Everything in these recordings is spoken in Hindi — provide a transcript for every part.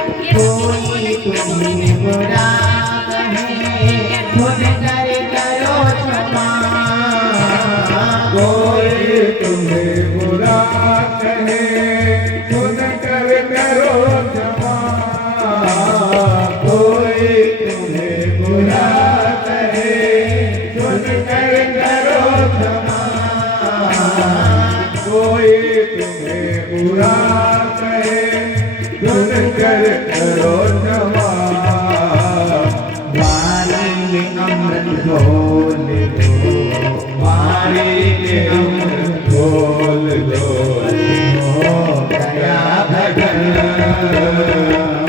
कोई तुम्हें बुरा कहे खुद कर करो क्षमा। कोई तुम्हें बुरा कहे खुद कर करो क्षमा। कोई तुम्हें बुरा कहे खुद कर करो क्षमा। कोई तुम्हें बुरा कहे खुद कर करो क्षमा। वाणी में अमृत घोल दो, वाणी के अमृत घोल दो, हो गया भजन।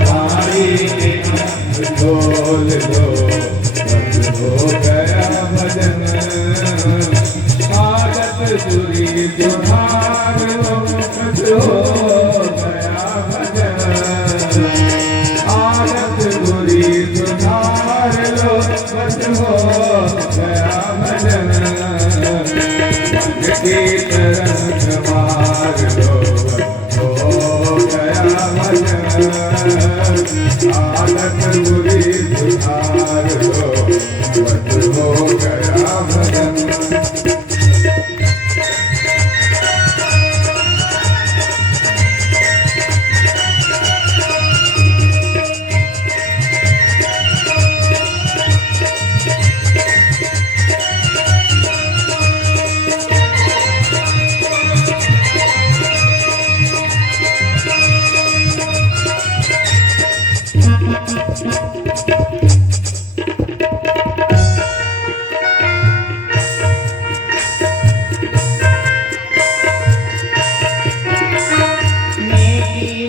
वाणी के अमृत घोल दो, बस हो गया भजन। आदत बुरी सुधार लो, बस हो गया भजन। आदत बुरी सुधार लो, बस हो गया भजन। मन की तरंग मार लो, बस हो गया भजन। आदत बुरी सुधार लो, बस हो गया भजन।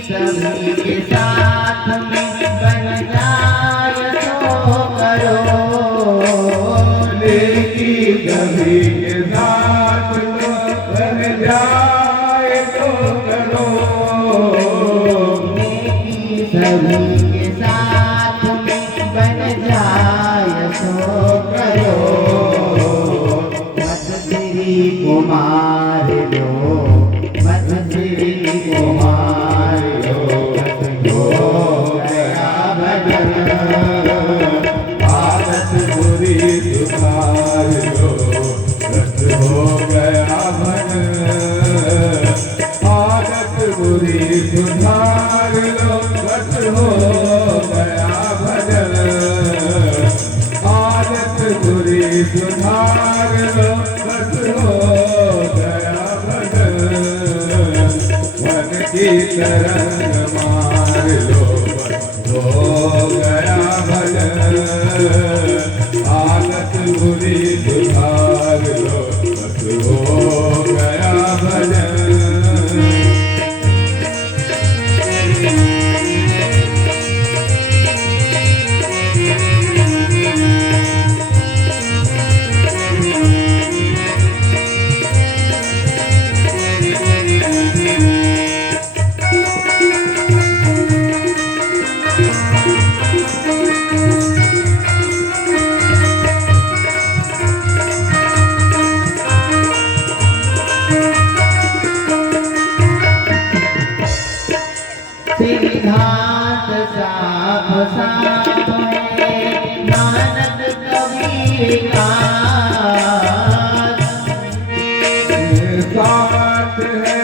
सभी के साथ में बन जाए तो करो। नेकी सभी के साथ तो बन जाए तो करो। नेकी सभी के साथ में बन जाए तो करो। मत श्री कुमार लो, मत श्री कुमार हो गया भजन। आदत बुरी सुधार लो, बस हो गया भजन। आदत बुरी सुधार लो, बस हो गया भजन। आदत बुरी सुधार लो, बस हो गया भजन। मन की तरंग मार लो, बस हो गया भजन। आदत बुरी सुधार लो, बस हो गया भजन। सिद्धांत साफ साफ है नानक कबीर का। साथ है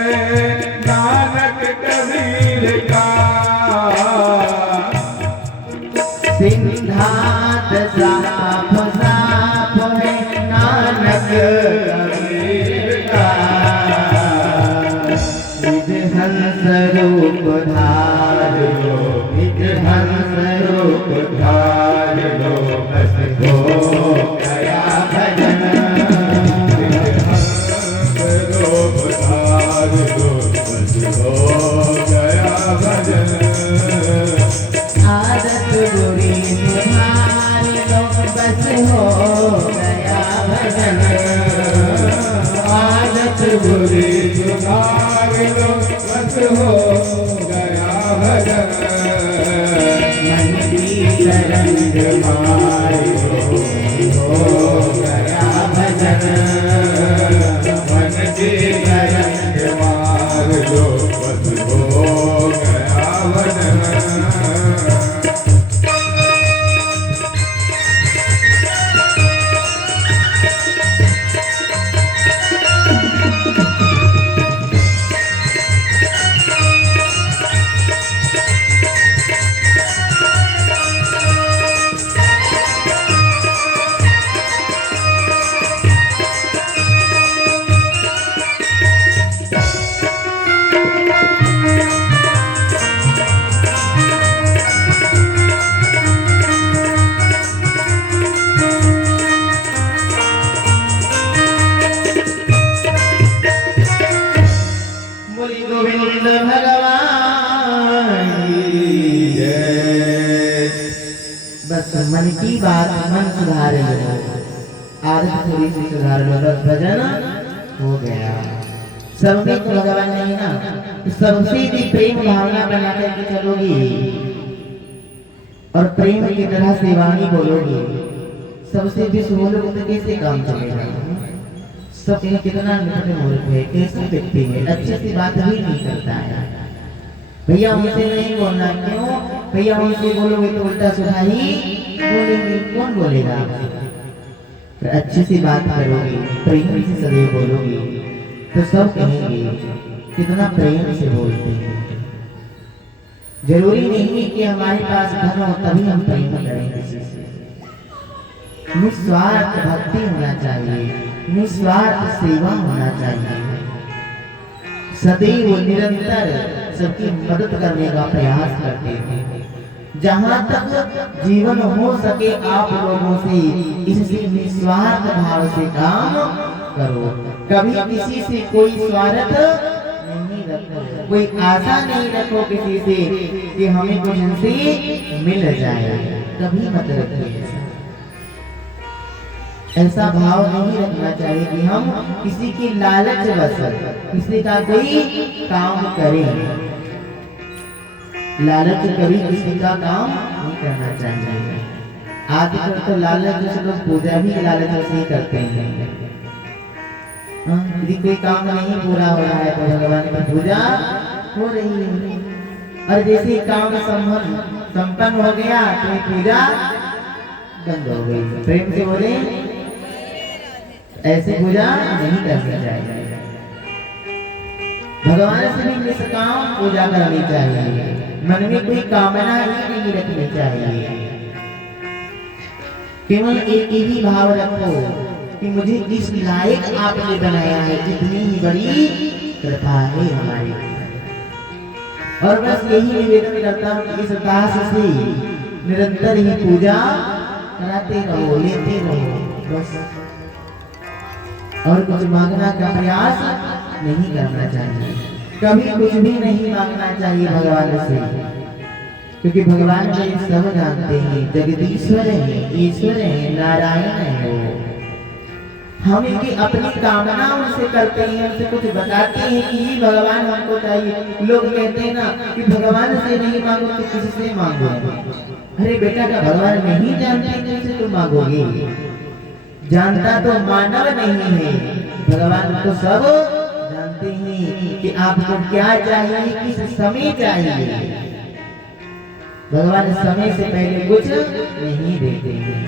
नानक कबीर का। सिद्धांत साफ साफ है नानक कबीर का। निज हंस रूप धार लो, निज हंस रूप धार लो, बस हो गया भजन। निज हंस रूप धार लो, बस हो गया भजन। आदत बुरी सुधार लो, बस हो गया भजन। आदत बुरी सुधार लो, बस हो गया भजन। मन की तरंग मारो, हो गया भजन। मन की तरंग मार लो, बस हो गया भजन। मन की बात मन सुधार लो, आदत थोड़ी सी सुधार लो, बस भजन हो गया। सब में तो भगवान नहीं ना, तो सबसे भी प्रेम भावना बना करके चलोगी और प्रेम की तरह सेवानी बोलोगी, सबसे भी बोलोगे तो कैसे काम चलेगा? सब कितना निकट मूर्ख है, कैसे व्यक्ति है, अच्छी सी बात भी नहीं करता है। भैया उनसे नहीं बोलना, क्यों? भैया उनसे बोलोगे तो उल्टा सुधा ही बोलेंगे, कौन बोलेगा? तो अच्छी सी बात करोगे, प्रेम से सदैव बोलोगे तो सब कहेंगे कितना प्रेम से बोलते हैं। जरूरी नहीं कि हमारे पास धन हो तभी हम प्रेम करें किसी से। निस्वार्थ भक्ति होना चाहिए, निस्वार्थ सेवा होना चाहिए, सदैव निरंतर सबकी मदद करने का प्रयास करते हैं। जहाँ तक जीवन हो सके आप लोगों से इससे निस्वार्थ भाव से काम करो। कभी किसी से कोई स्वार्थ नहीं रखो, कोई आशा नहीं रखो किसी से कि हमें कुछ इनसे मिल जाए, कभी मत रखिए। ऐसा भाव नहीं रखना चाहिए कि हम किसी की लालच बस किसी का कोई काम करें। लालच कभी किसी का काम नहीं करना चाहिए। आजकल तो लालच से लोग पूजा भी लालच से ही करते हैं। यदि कोई काम नहीं पूरा हो रहा है तो भगवान की पूजा हो रही है, और जैसे काम संपन्न हो गया तो पूजा बंद हो गई। प्रेम से बोले, ऐसे पूजा नहीं करनी चाहिए। भगवान से भी निष्काम पूजा करनी चाहिए, मन में कोई कामना ही नहीं रखनी चाहिए। केवल एक ही भाव रखो कि मुझे इस लायक आपने बनाया है, जितनी ही बड़ी कृपा है हमारी। और बस यही निवेदन करता हूँ कि इस दास से निरंतर ही पूजा कराते रहो, लेते रहो बस, और कुछ मांगना का प्रयास नहीं करना चाहिए। कभी कुछ भी नहीं मांगना चाहिए भगवान से, क्योंकि भगवान जी सब जानते हैं, जगदीश्वर है, ईश्वर है, नारायण है। हम इनकी अपनी कामना उनसे करते हैं, उनसे कुछ बताते हैं कि ये भगवान हमको चाहिए। लोग कहते हैं ना कि भगवान से नहीं मांगो तो किसी से मांगो। अरे बेटा, का भगवान नहीं जानते किससे तुम मांगोगे? जानता तो मानव नहीं है, भगवान तो सब जानते हैं कि आपको क्या चाहिए, किस समय चाहिए। भगवान समय से पहले कुछ नहीं देते हैं,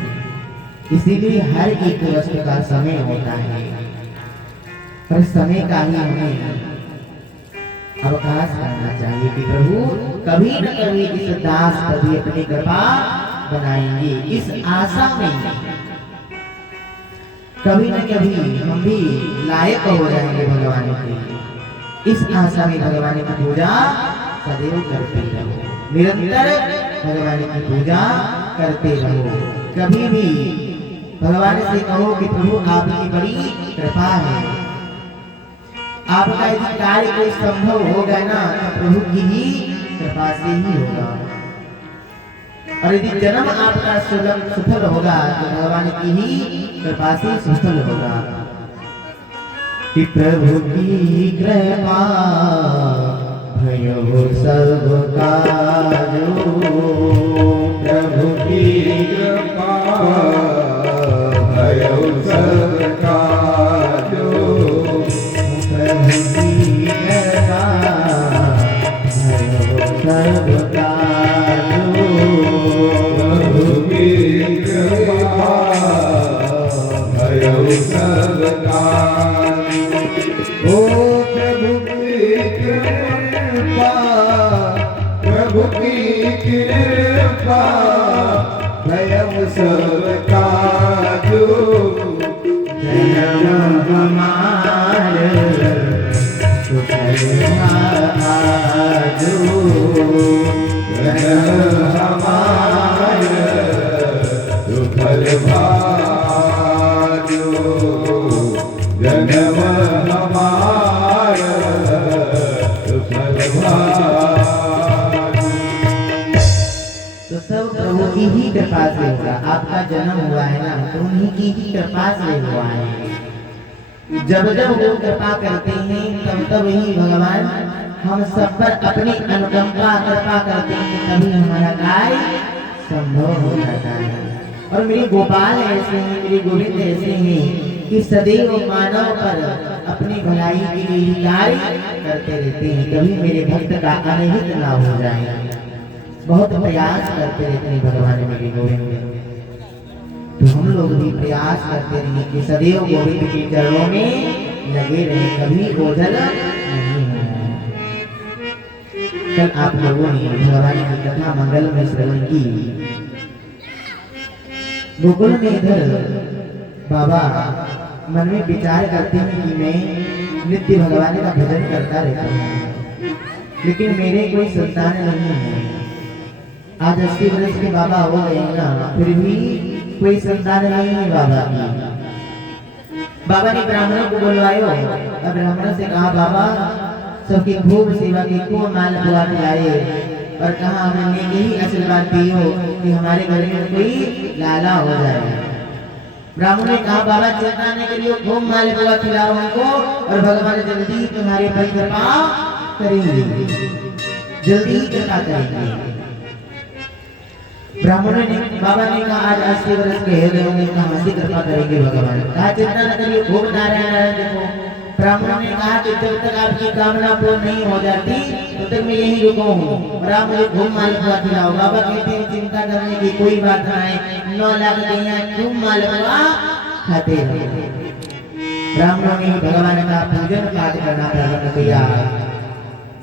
इसीलिए हर एक वस्तु का समय होता है, पर समय का ही हमें अवकाश करना चाहिए कि प्रभु कभी न कभी इस दास पर भी अपनी कृपा बनाएंगे। इस आशा में कभी न कभी हम भी लायक हो जाएंगे भगवान की। इस आशा में भगवान की पूजा सदैव करते रहो, निरंतर भगवान की पूजा करते रहो। कभी भी भगवान से कहो कि प्रभु आपकी बड़ी कृपा है, आपका यदि कार्य कोई संभव होगा ना तो प्रभु की ही कृपा से ही होगा, और यदि जन्म आपका सफल होगा तो भगवान की ही कृपा से सफल होगा। कि प्रभु की कृपा भयो सब काजो, प्रभु की कृपा भयो सब काजो, प्रभु की कृपा भयो सब काजो, प्रभु की कृपा भयो सब काजो। ओ प्रभु की कृपा, प्रभु की कृपा भयो सब काजो, जन्म हमार सुफल आजो, जन्म हमार सुफल भाजो, जन्म हमार सुफल भाजो। तो सब प्रभु उनकी ही कृपा से होगा। आपका जन्म हुआ है ना तो उन्हीं की ही कृपा से हुआ है। जब जब वो कृपा करते हैं तब तब ही भगवान हम सब पर अपनी अनुकंपा कृपा करते हैं, तभी हमारा कार्य संभव हो जाता है। और मेरे गोपाल ऐसे हैं, मेरे गोविंद ऐसे हैं कि सदैव मानव पर अपनी भलाई के लिए कार्य करते रहते हैं। कभी मेरे भक्त का अनहित ना हो जाए, बहुत प्रयास करते रहते हैं भगवान मेरे गोविंद। तो हम लोग भी प्रयास करते रहे कि सदैव गोविंद के चरणों में लगे रहे, कभी ओझल नहीं हो। कल आप लोगों ने भगवान की कथा मंगल में श्रवण की। गोकुल में इधर बाबा मन में विचार करते हैं कि मैं नित्य भगवान का भजन करता रहता हूँ, लेकिन मेरे कोई संतान नहीं है। आज 80 वर्ष के बाबा हो गए ना, फिर भी कोई संतान नहीं है बाबा की। बाबा ने ब्राह्मणों को बुलवायो और ब्राह्मणों से कहा बाबा सबकी खूब सेवा की, खूब माल बुआ खिलाए और कहा हमने यही आशीर्वाद दियो कि हमारे घर में कोई लाला हो जाए। ब्राह्मण ने कहा बाबा चिंता नहीं करियो, खूब माल बुआ खिलाओ हमको और भगवान जल्दी तुम्हारे पर कृपा करेंगे, जल्दी ही कृपा करेंगे। ब्राह्मणों ने बाबा ने कहा आज 80 वर्ष के होंगे, कहाँ से कृपा करेंगे भगवान। कहा चिंता न करिए, खूब नारायण नारायण देखो। ब्राह्मणों ने कहा कि जब तक आपकी कामना पूर्ण नहीं हो जाती तब तक मैं यहीं रुका हूँ और आप मुझे खूब माल बुआ खिलाओ। बाबा कहते हैं चिंता करने की कोई बात ना है, 9 लाख गैया खूब माल बुआ खाते रहो। ब्राह्मणों ने भगवान का पूजन पाठ करना प्रारंभ किया,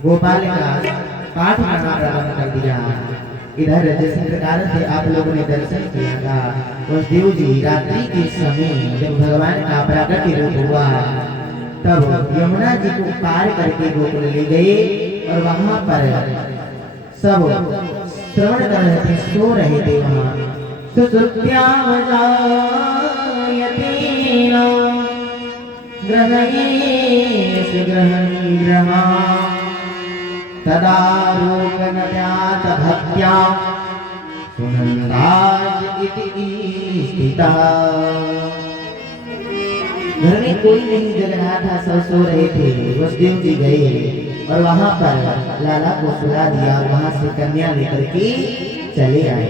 गोपाल का पाठ करना प्रारंभ कर दिया। इधर जिस प्रकार से आप लोगों ने दर्शन किया था, वसुदेव जी रात्रि के समय जब भगवान का प्राकट्य रूप हुआ तब यमुना जी को पार करके गोकुल ले गए और वहां पर सब श्रवण कर रहे थे, सो रहे थे। वहां तदारोकनद्यात भक्त्या सुनन्दाज इति स्थितः। घर में कोई नहीं जग रहा था, सब सो रहे थे। वसुदेव जी गए और वहां पर लाला को सुला दिया, वहां से कन्या लेकर के चले आए।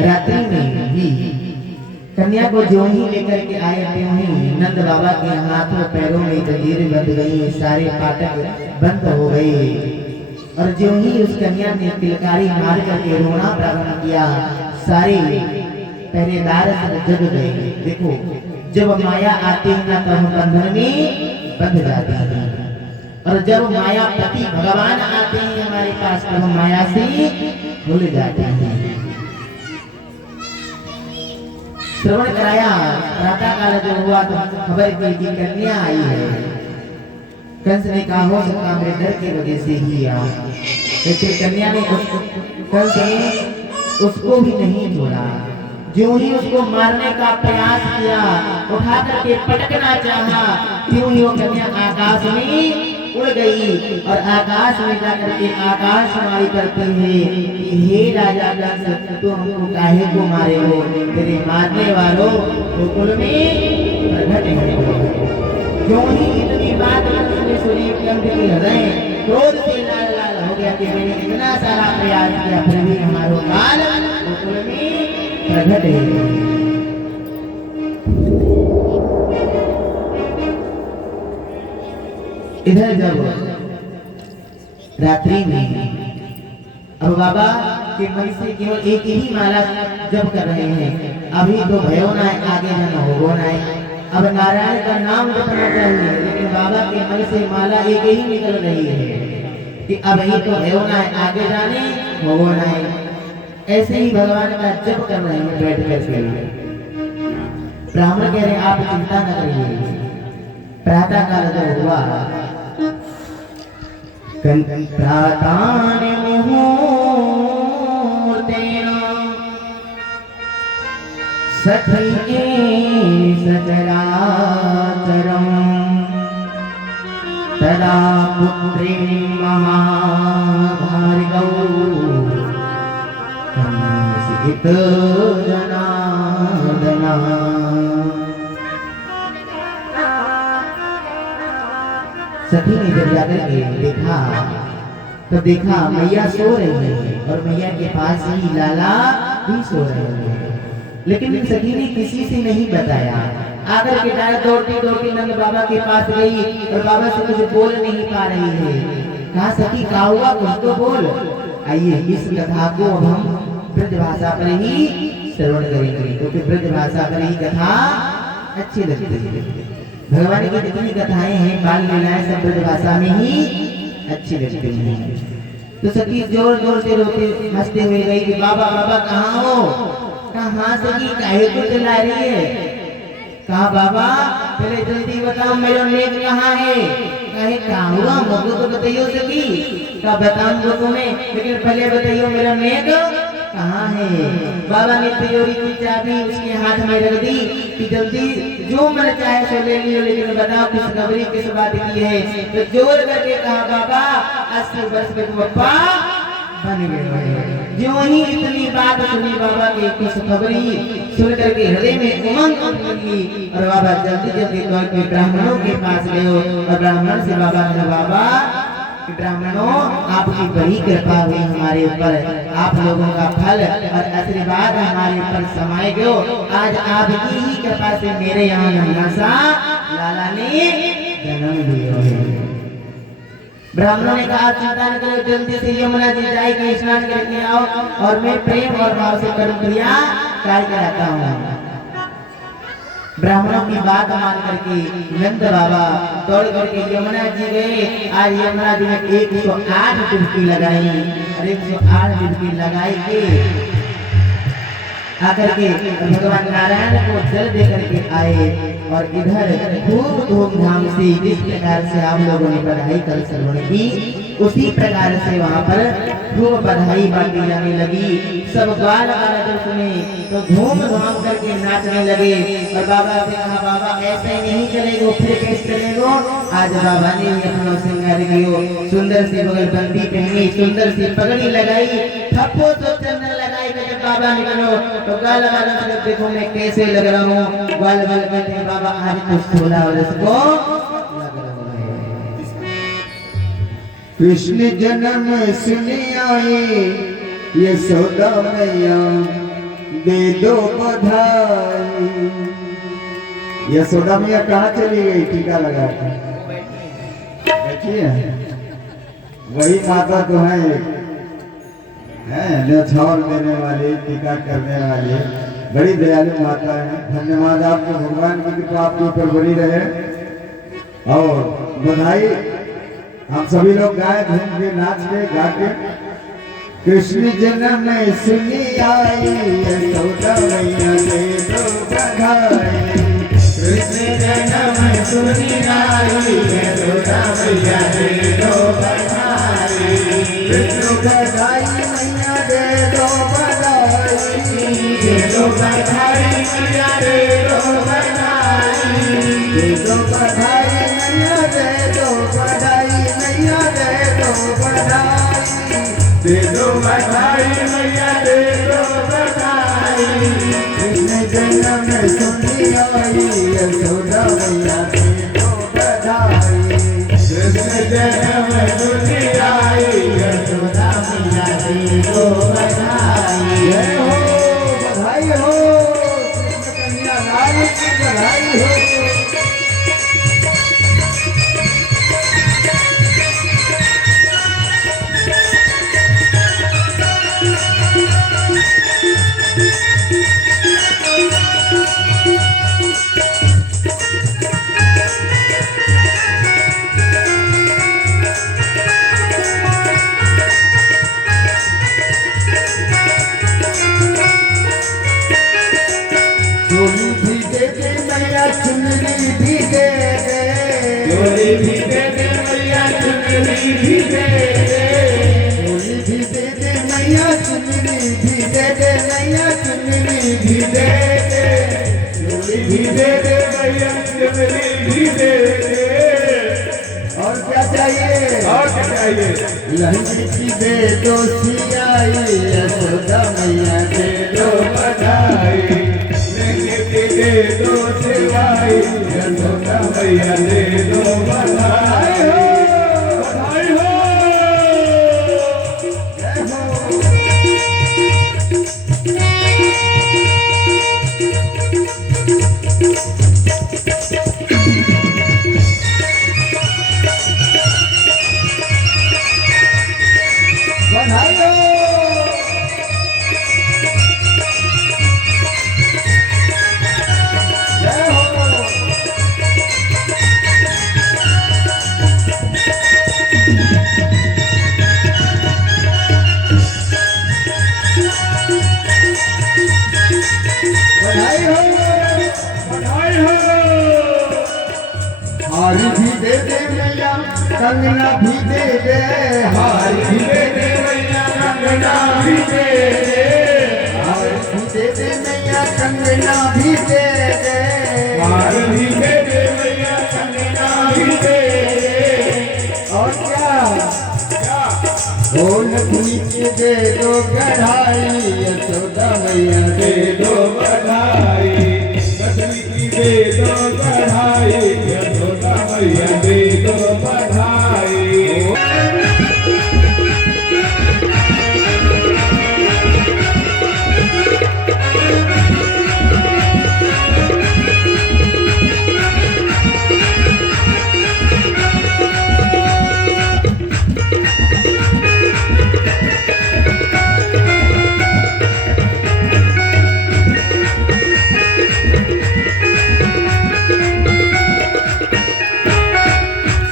रात्रि में भी कन्या को जो ही लेकर के आए त्यों ही नंद बाबा के हाथों पैरों में जंजीरें बंध गई, सारे फाटक बंद हो गए। और जो ही उस कन्या ने तिलकारी मार करके रोना प्रारंभ किया, सारे पहरेदार जग गए। देखो जब माया आती है ना तब हम बंधन में बंध जाते हैं, और जब माया पति भगवान आते हैं हमारे पास तब हम माया से भूल जाते हैं। श्रवण कराया, प्रातः काल जो हुआ तो खबर की कि कन्या आई है। कंस ने कहा हो सकता मेरे डर की वजह से ही आया, लेकिन कन्या ने कंस ने उसको भी नहीं छोड़ा। जो ही उसको मारने का प्रयास किया, उठा करके पटकना चाहा, त्यों ही वो कन्या आकाश में उड़ गई और आकाश में जाकर के आकाशवाणी करती है कि हे राजा कंस तुम हमको काहे को मारे हो, तेरे मारने वालों गोकुल में प्रकट हो। जो ही इतनी बात कंस ने सुनी, कंस के हृदय क्रोध से लाल लाल हो गया कि मैंने इतना सारा प्रयास किया फिर भी हमारो काल गोकुल में प्रकट है। इधर जब रात्रि में अब बाबा के मन से केवल एक ही माला जप कर रहे हैं, अभी तो भयो ना है, आगे जाना होगो ना है। अब नारायण का नाम जपना चाहिए, लेकिन बाबा के मन से माला एक ही निकल रही है कि अभी तो भयो ना है, आगे जाने होगो ना है। ऐसे ही भगवान का जप कर रहे हैं बैठ करके। ब्राह्मण कह रहे आप चिंता न करिए। प्रातः काल जब हुआ मुहूर्तेन सखी सचराचरम् तदा पुत्री महाभार्गौ हित जनार्दना। सखी ने जब जाकर के देखा तो देखा मैया सो रही है और मैया के पास ही लाला भी सो रहे हैं, लेकिन सखी ने किसी से नहीं बताया। आकर के डायरेक्ट दौड़ती नंद बाबा के पास गई और बाबा से कुछ बोल नहीं पा रही है। कहा सखी क्या हुआ, कुछ तो बोल। आइए इस कथा को अब हम ब्रज भाषा पर ही श्रवण करेंगे, क्योंकि ब्रज भाषा पर ही कथा अच्छी लगती है। भगवान की जितनी कथाएं हैं बाल लीलाएं सब ब्रज भाषा में ही अच्छी लगती हैं। तो सखी जोर जोर से रोते हंसते हुए गई कि बाबा बाबा कहाँ हो। कहाँ सखी काहे को चिल्ला रही है। कहा बाबा पहले जल्दी बताओ मेरा नेक कहाँ है। कहे कहाँ हुआ मुझको तो बताइयो सखी। कहा बताऊंगा तुम्हें, लेकिन पहले बताइयो मेरा नेक कहाँ है। बाबा ने तिजोरी की चाबी उसके हाथ में रख दी कि जल्दी जो मन चाहे सो ले लियो, लेकिन बताओ किस खबरी किस बात की है। तो जोर करके कहा बाबा 80 वर्ष के पप्पा बन गए। जो ही इतनी बात सुनी बाबा की खुश खबरी सुन करके हृदय में उमंग उठी और बाबा जल्दी जल्दी तौर पे ब्राह्मणों के पास गए और ब्राह्मण से बाबा ने बाबा ब्राह्मणों आपकी बड़ी कृपा हुई हमारे ऊपर, आप लोगों का फल और आशीर्वाद हमारे ऊपर समाये गयो। आज आपकी ही कृपा से मेरे यहाँ नन्हा सा लाला ने जन्म लिया है। ब्राह्मणों ने कहा चिंता न करो, जल्दी से यमुना जी जाएगी स्नान करके आओ और मैं प्रेम और भाव से कर्म क्रिया कार्य कराता हूँ। ब्राह्मणों की बात मान करके नंद बाबा दौड़ करके यमुना जी गए। आज यमुना जी में 108 डुबकी लगाई और 108 डुबकी लगाई के आकर के भगवान नारायण को जल दे करके आए और इधर खूब धूमधाम से जिस प्रकार से आप लोगों ने बधाई कल श्रवण की उसी प्रकार से वहाँ पर खूब बधाई बांटी जाने लगी। सब ग्वाल वाला जब सुने तो धूमधाम करके नाचने लगे और बाबा से कहा बाबा ऐसे नहीं चलेगो, फिर कैसे चलेगो। आज बाबा ने अपना श्रृंगार कियो, सुंदर सी बगलबंदी पहनी, सुंदर सी पगड़ी लगाई, थप्पो तो चंदन लगाई। जब बाबा निकलो तो ग्वाल वाला से देखो मैं कैसे लग रहा हूँ। ग्वाल वाला कहते हैं बाबा आज तो 16 वर्ष को लग रहा है। कृष्ण जन्म सुने आए यशोदा मैया दे दो बधाई। यशोदा मैया कहाँ चली गई टीका लगा के? देखिए वही माता तो है न्यौछावर देने वाली, टीका करने वाली, बड़ी दयालु माता है। धन्यवाद आपको, भगवान की कृपा आपके ऊपर बनी रहे। और बधाई हम सभी लोग गाए धूम के नाच के गा के। कृष्ण जन्म सुनी आई यशोदा मैया दे दो बधाई। कृष्ण जन्म सुनी आई यशोदा मैया दे दो बधाई। कृष्ण बधाई मैया दे दो बधाई। दे दो बधाई मैया दे दो बधाई। दे दो बधाई मैया दे दो बधाई। मैया दे दो बधाई। दे दो बधाई मैया दे दो बधाई। कृष्ण जन्म सुनी आई यशोदा मैया दे दो बधाई। कृष्ण जन्म सुनी आई यशोदा मैया दे दो बधाई। जय हो बधाई हो, कृष्ण कन्हैया लाल की बधाई हो। चुनरी भी दे दे, चोली भी दे दे मैया चुनरी भी दे दे। चोली भी दे दे मैया चुनरी भी दे दे। मैया चुनरी भी दे दे। चोली भी दे दे मैया चुनरी भी दे दे। और क्या चाहिए? और क्या चाहिए? लहंगी की दे दो सियाई यशोदा मैया दे दो दे दो सिवाई यशोदा मैया दे दो बधाई हो बधाई हो जय हो बधाई हो बधाई हो बधाई हो हारी भी दे दे मैया कंगना भी दे दे हारी भी दे दे मैया कंगना भी दे दे हारी भी दे दे मैया कंगना भी दे दे हारी भी दे दे मैया कंगना भी दे दे और क्या ढोल पीछ दे दो कढ़ाई यशोदा मैया दे दो बधाई मछली की दे दो कढ़ाई यशोदा मैया दे दो बधाई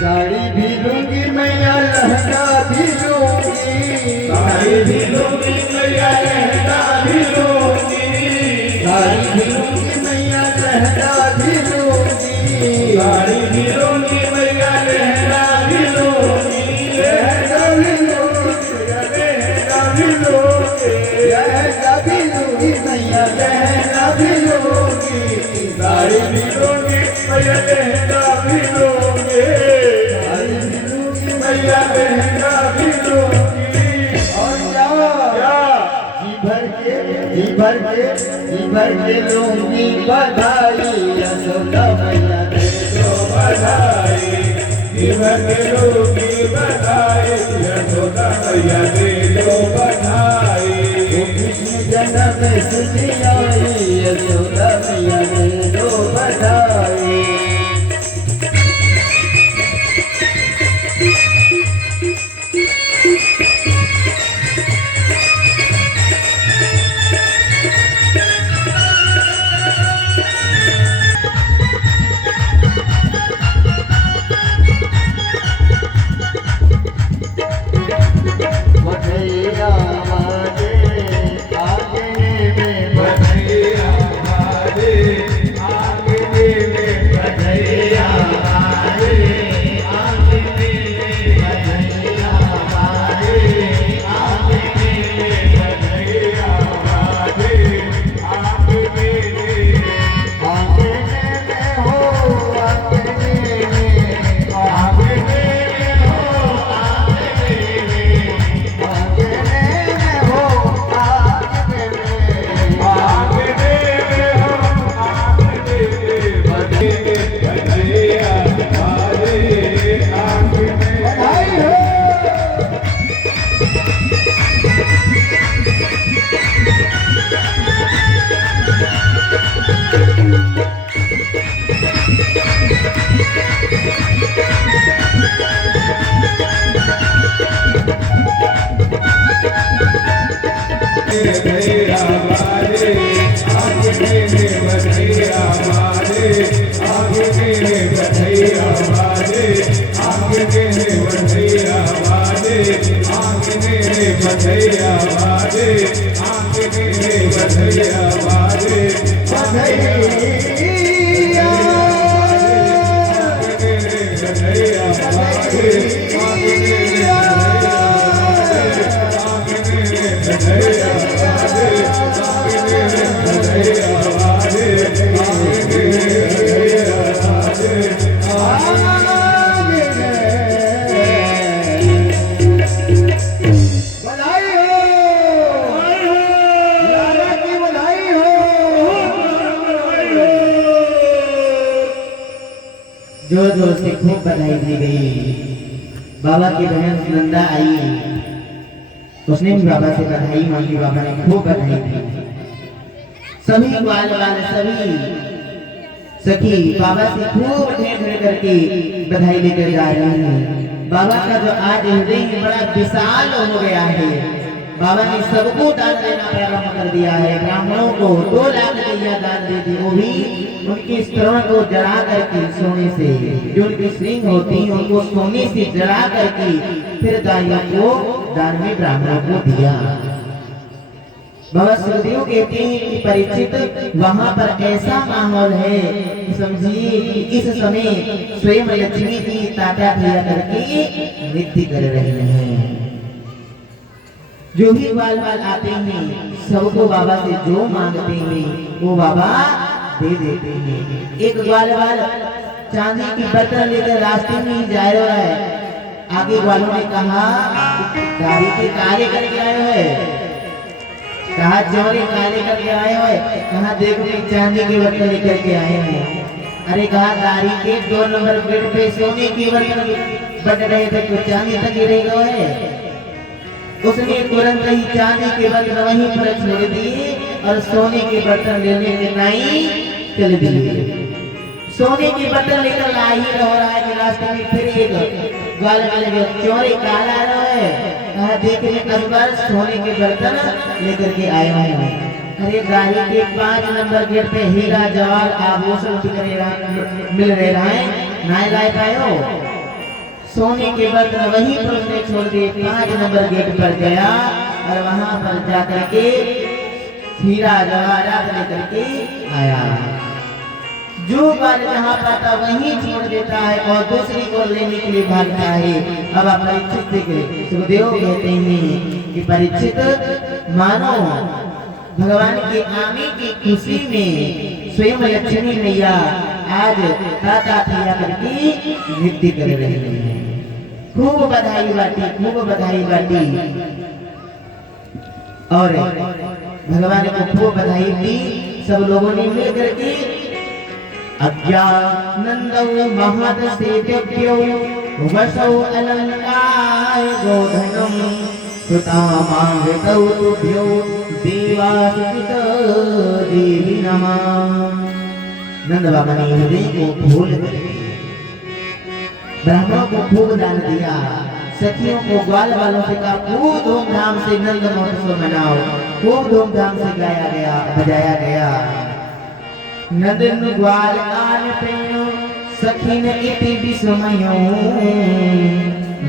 साड़ी भी लूंगी मैया लहंगा भी लूंगी साड़ी भी लूंगी मैया लहंगा भी लूंगी साड़ी भी लूंगी मैया लहंगा भी लूंगी साड़ी भी लूंगी मैया लहंगा भी लूंगी लहंगा भी लूंगी लहंगा भी लूंगी लहंगा भी लूंगी मैया लहंगा भी लूंगी साड़ी भी लूंगी मैया लहंगा भी लूंगी मैया लहंगा भी लूंगी और क्या जी भर के लूंगी बधाई यशोदा मैया दे दो बधाई जी भर के लूंगी बधाई यशोदा मैया दे दो बधाई कृष्ण जन्म सुधी आई यशोदा मैया दे दो बधाई बधैया बाजे आंगने में बधैया बाजे आंगने में बधैया बाजे आंगने में बधैया बाजे आंगने में बधैया बाजे आंगने में हो आंगने में हो आंगने बधैया बाजे आंगने में बधैया बाजे आंगने में बधैया बाजे आंगने में बधैया बाजे आंगने में बधैया बाजे आंगने में बधैया बाजे बधैया बधैया बाजे बधाई हो जोर जोर से खूब बधाई दी गई। बाबा की बहन सुनंदा आई, उसने भी बाबा से बधाई मांगी, बाबा ने खूब बधाई दी। सभी ग्वाल वाले सभी सखी बाबा से खूब ढेर ढेर करके बधाई लेकर जा रहे हैं। बाबा का जो आज हृदय बड़ा विशाल हो गया है। बाबा ने सबको दान देना प्रारंभ कर दिया है। ब्राह्मणों को 2 लाख रुपया दान दे दी, वो भी उनकी स्तरण को जला करके सोने से, जो उनकी श्रृंग होती है उनको सोने से जला करके फिर गायों को दान में ब्राह्मणों को दिया। बाबा सुखदेव कहते हैं कि परीक्षित वहां पर ऐसा माहौल है कि समझिए कि इस समय स्वयं लक्ष्मी की ताता भैया करके नृत्य कर रहे हैं। जो भी बाल बाल आते हैं सबको बाबा से जो मांगते हैं वो बाबा दे देते हैं। एक ग्वाल बाल चांदी की बर्तन लेकर रास्ते में ही जा रहा है। आगे ग्वालों ने कहा गाड़ी के कार्य करके आए हैं, कहा चोरी काले करके आए हो, कहा देखो एक चांदी के बर्तन लेकर के आए हैं। अरे कहा दारी के 2 नंबर गेट पे सोने की बर्तन बन रहे थे तो चांदी तक गिरे गए। उसने तुरंत ही चांदी के बर्तन वहीं पर छोड़ दिए और सोने के बर्तन लेने के नहीं चल दिए। सोने के बर्तन लेकर ला ही रहा है कि रास्ते में फिर एक ग्वाल वाले चोरी काला रहा है। कहा देखने अकबर सोने के बर्तन लेकर के आए हैं। अरे गाड़ी के 5 नंबर गेट पे हीरा जवाहर आभूषण मिल रहे हैं, ना लाए पाए हो। सोने के बर्तन वहीं पर उसने छोड़ दिए। 5 नंबर गेट पर गया और वहां पर जाकर के हीरा जवाहरात लेकर के आया। जो बात जहाँ पाता वहीं छोड़ देता है और दूसरी को लेने के लिए भागता है। अब आप परीक्षित से सुखदेव कहते हैं कि परीक्षित मानो भगवान के आने की खुशी में स्वयं लक्ष्मी मैया आज ताता थैया करके नृत्य कर रहे हैं। खूब बधाई बाटी, खूब बधाई बाटी और भगवान को खूब बधाई दी। सब लोगों ने मिल करके अज्ञानंदौ महदसेव्यो वसौ अलंकार गोधनम सुतामावृतौ तुभ्यो देवासुत देवी नमः। नंद बाबा ने हृदय को खोल ब्राह्मणों को खूब दान दिया। सखियों को ग्वाल वालों से कहा खूब धूमधाम से नंद महोत्सव मनाओ। खूब धूमधाम से गाया गया, बजाया गया। नंदन ग्वाल आन पेयो सखिन इति विस्मयो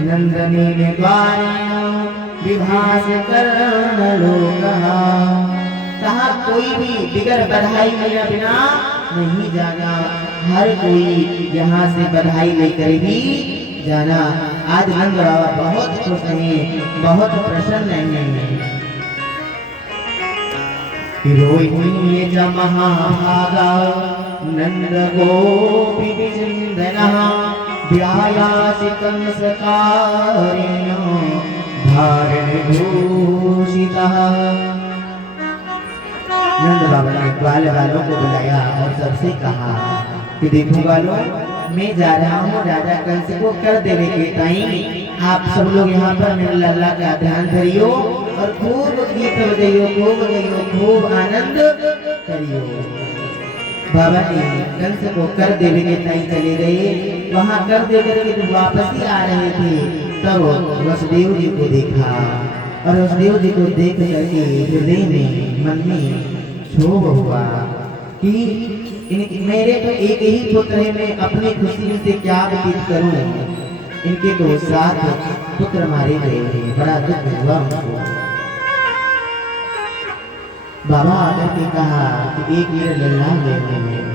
नंदनी ग्वालिनो विभास करण लोकहा। कहा कोई भी बिगर बधाई मेरा बिना नहीं जाना, हर कोई यहाँ से बधाई लेकर ही जाना। आज नंद बाबा बहुत खुश हैं, बहुत प्रसन्न हैं। रोहिणी च महाभागा नंद गोपी विचिंदनः व्यायासि कंसकारेण भारभूषितः। नंद बाबा ने ग्वाल वालों को बुलाया और सबसे कहा कि देखो वालों, मैं जा रहा हूँ राजा कंस को कर देने के टाइम। आप सब लोग यहाँ पर मेरे लल्ला का ध्यान धरियो और खूब गीत बजाइयो, खूब गाइयो, खूब आनंद करियो। बाबा ने कंस को कर देने के टाइम चले गए। वहाँ कर दे करके वापस ही आ रहे थे, तब वसुदेव जी को देखा और वसुदेव जी को देख करके हृदय में, मन में क्षोभ हुआ कि मेरे तो एक ही पुत्र है, मैं अपनी खुशी से क्या व्यतीत करूं। इनके तो 7 पुत्र मारे गए हैं, बड़ा दुख हुआ उनको। बाबा आकर के कहा कि एक मेरे लल्ला गए हैं,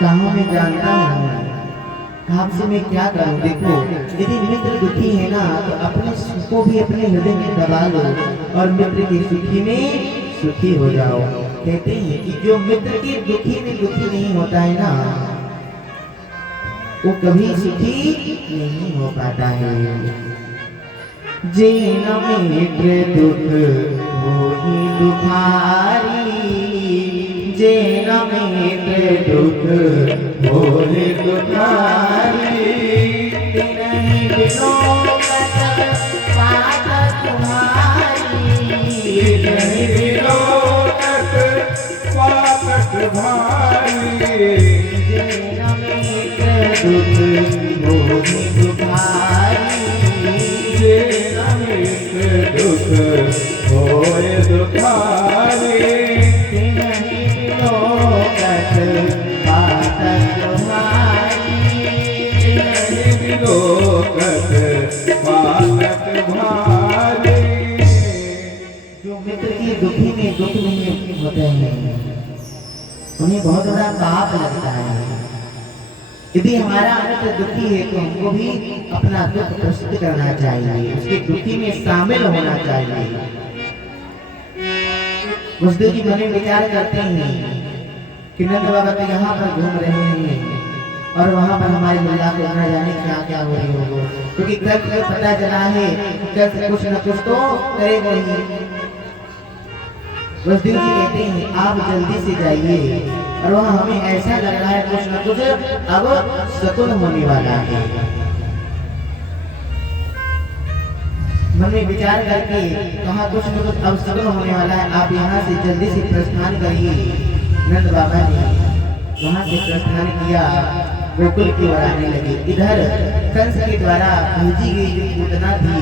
कहाँ मैं जानता हूँ, आपसे मैं क्या करूं। देखो यदि मित्र दुखी है ना तो अपने सुख को भी अपने हृदय में दबा लो और मित्र की सुखी में सुखी हो जाओ। कहते हैं कि जो मित्र की दुखी में दुखी नहीं होता है ना, वो कभी सुखी नहीं हो पाता है। जीना मित्र दुख वो ही दुखारी, कीजे न मित्र दुख भोले तुम्हारी नहीं बिनो पात तुम्हारी नहीं बिनो पापट भारी कीजे न मित्र दुख भोले तुम्हारी दुख होए दुखारी नहीं लोकत बात तुम्हारी नहीं लोकत पालक भारी। जो मित्र की दुखी में दुख नहीं होते हैं उन्हें बहुत बड़ा पाप लगता है। यदि हमारा मित्र दुखी है तो हमको भी अपना दुख प्रस्तुत करना चाहिए, उसके दुखी में शामिल होना चाहिए। वसुदेव जी मन में विचार करते हैं कि नंद बाबा तो यहाँ पर घूम रहे हैं और वहाँ पर हमारे मुल्ला को न जाने क्या क्या हो रही होगा, क्योंकि कल को पता चला है कल से कुछ न कुछ तो करेगा ही। वसुदेव जी कहते हैं आप जल्दी से जाइए और वहाँ हमें ऐसा लग रहा है कुछ न कुछ अब शकुन होने वाला है। मन में विचार करके कहा कुछ न कुछ अब शकुन होने वाला है, आप यहाँ से जल्दी से प्रस्थान करिए। नंद बाबा ने वहाँ से प्रस्थान किया, गोकुल की ओर आने लगे। इधर कंस के द्वारा भेजी गई जो पूतना थी,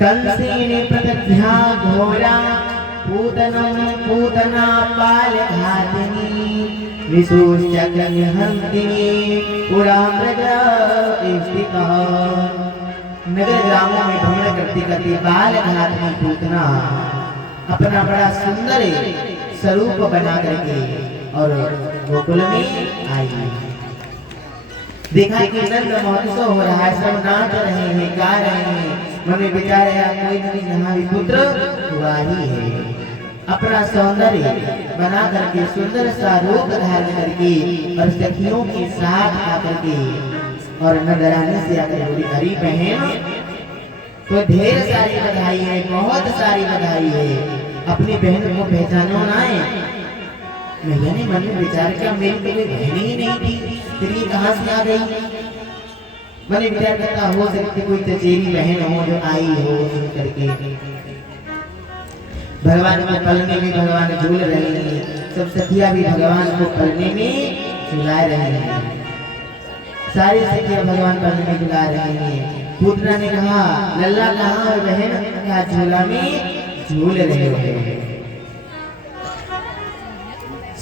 कंसेन प्रदध्या घोरा पूतना बाल घातिनी विशोचक्रम हंतिनी पुरा मृगा स्थिता। नगर ग्रामों में भ्रमण करती करती बाल घातिनी पूतना अपना बड़ा सुंदर स्वरूप बना करके और गोकुल में आई। देखा कि नंद महोत्सव हो रहा है, सब नाच रहे हैं, गा रहे हैं। मन में विचार आया कोई नहीं हमारी पुत्र हुआ ही है। अपना सौंदर्य बना करके सुंदर सा रूप धारण करके और सखियों के साथ आकर के और नंदरानी से आकर बोली हरी बहन तो ढेर सारी बधाई है, बहुत सारी बधाई है। अपनी बहन को पहचानो ना है। मैंने मन में विचार किया मेरी तो कोई बहन ही नहीं थी, फिर ये कहाँ से आ गई। मैंने विचार करता हो सकती कोई चचेरी बहन हो जो आई हो सुन करके। भगवान को पलने में भगवान झूल रहे हैं, सब सखिया भी भगवान को पलने में झुला रहे हैं। सारी सखिया भगवान पलने में झुला रहे हैं। पूतना ने कहा लल्ला कहाँ है बहन, क्या झूला में झूल रहे हो।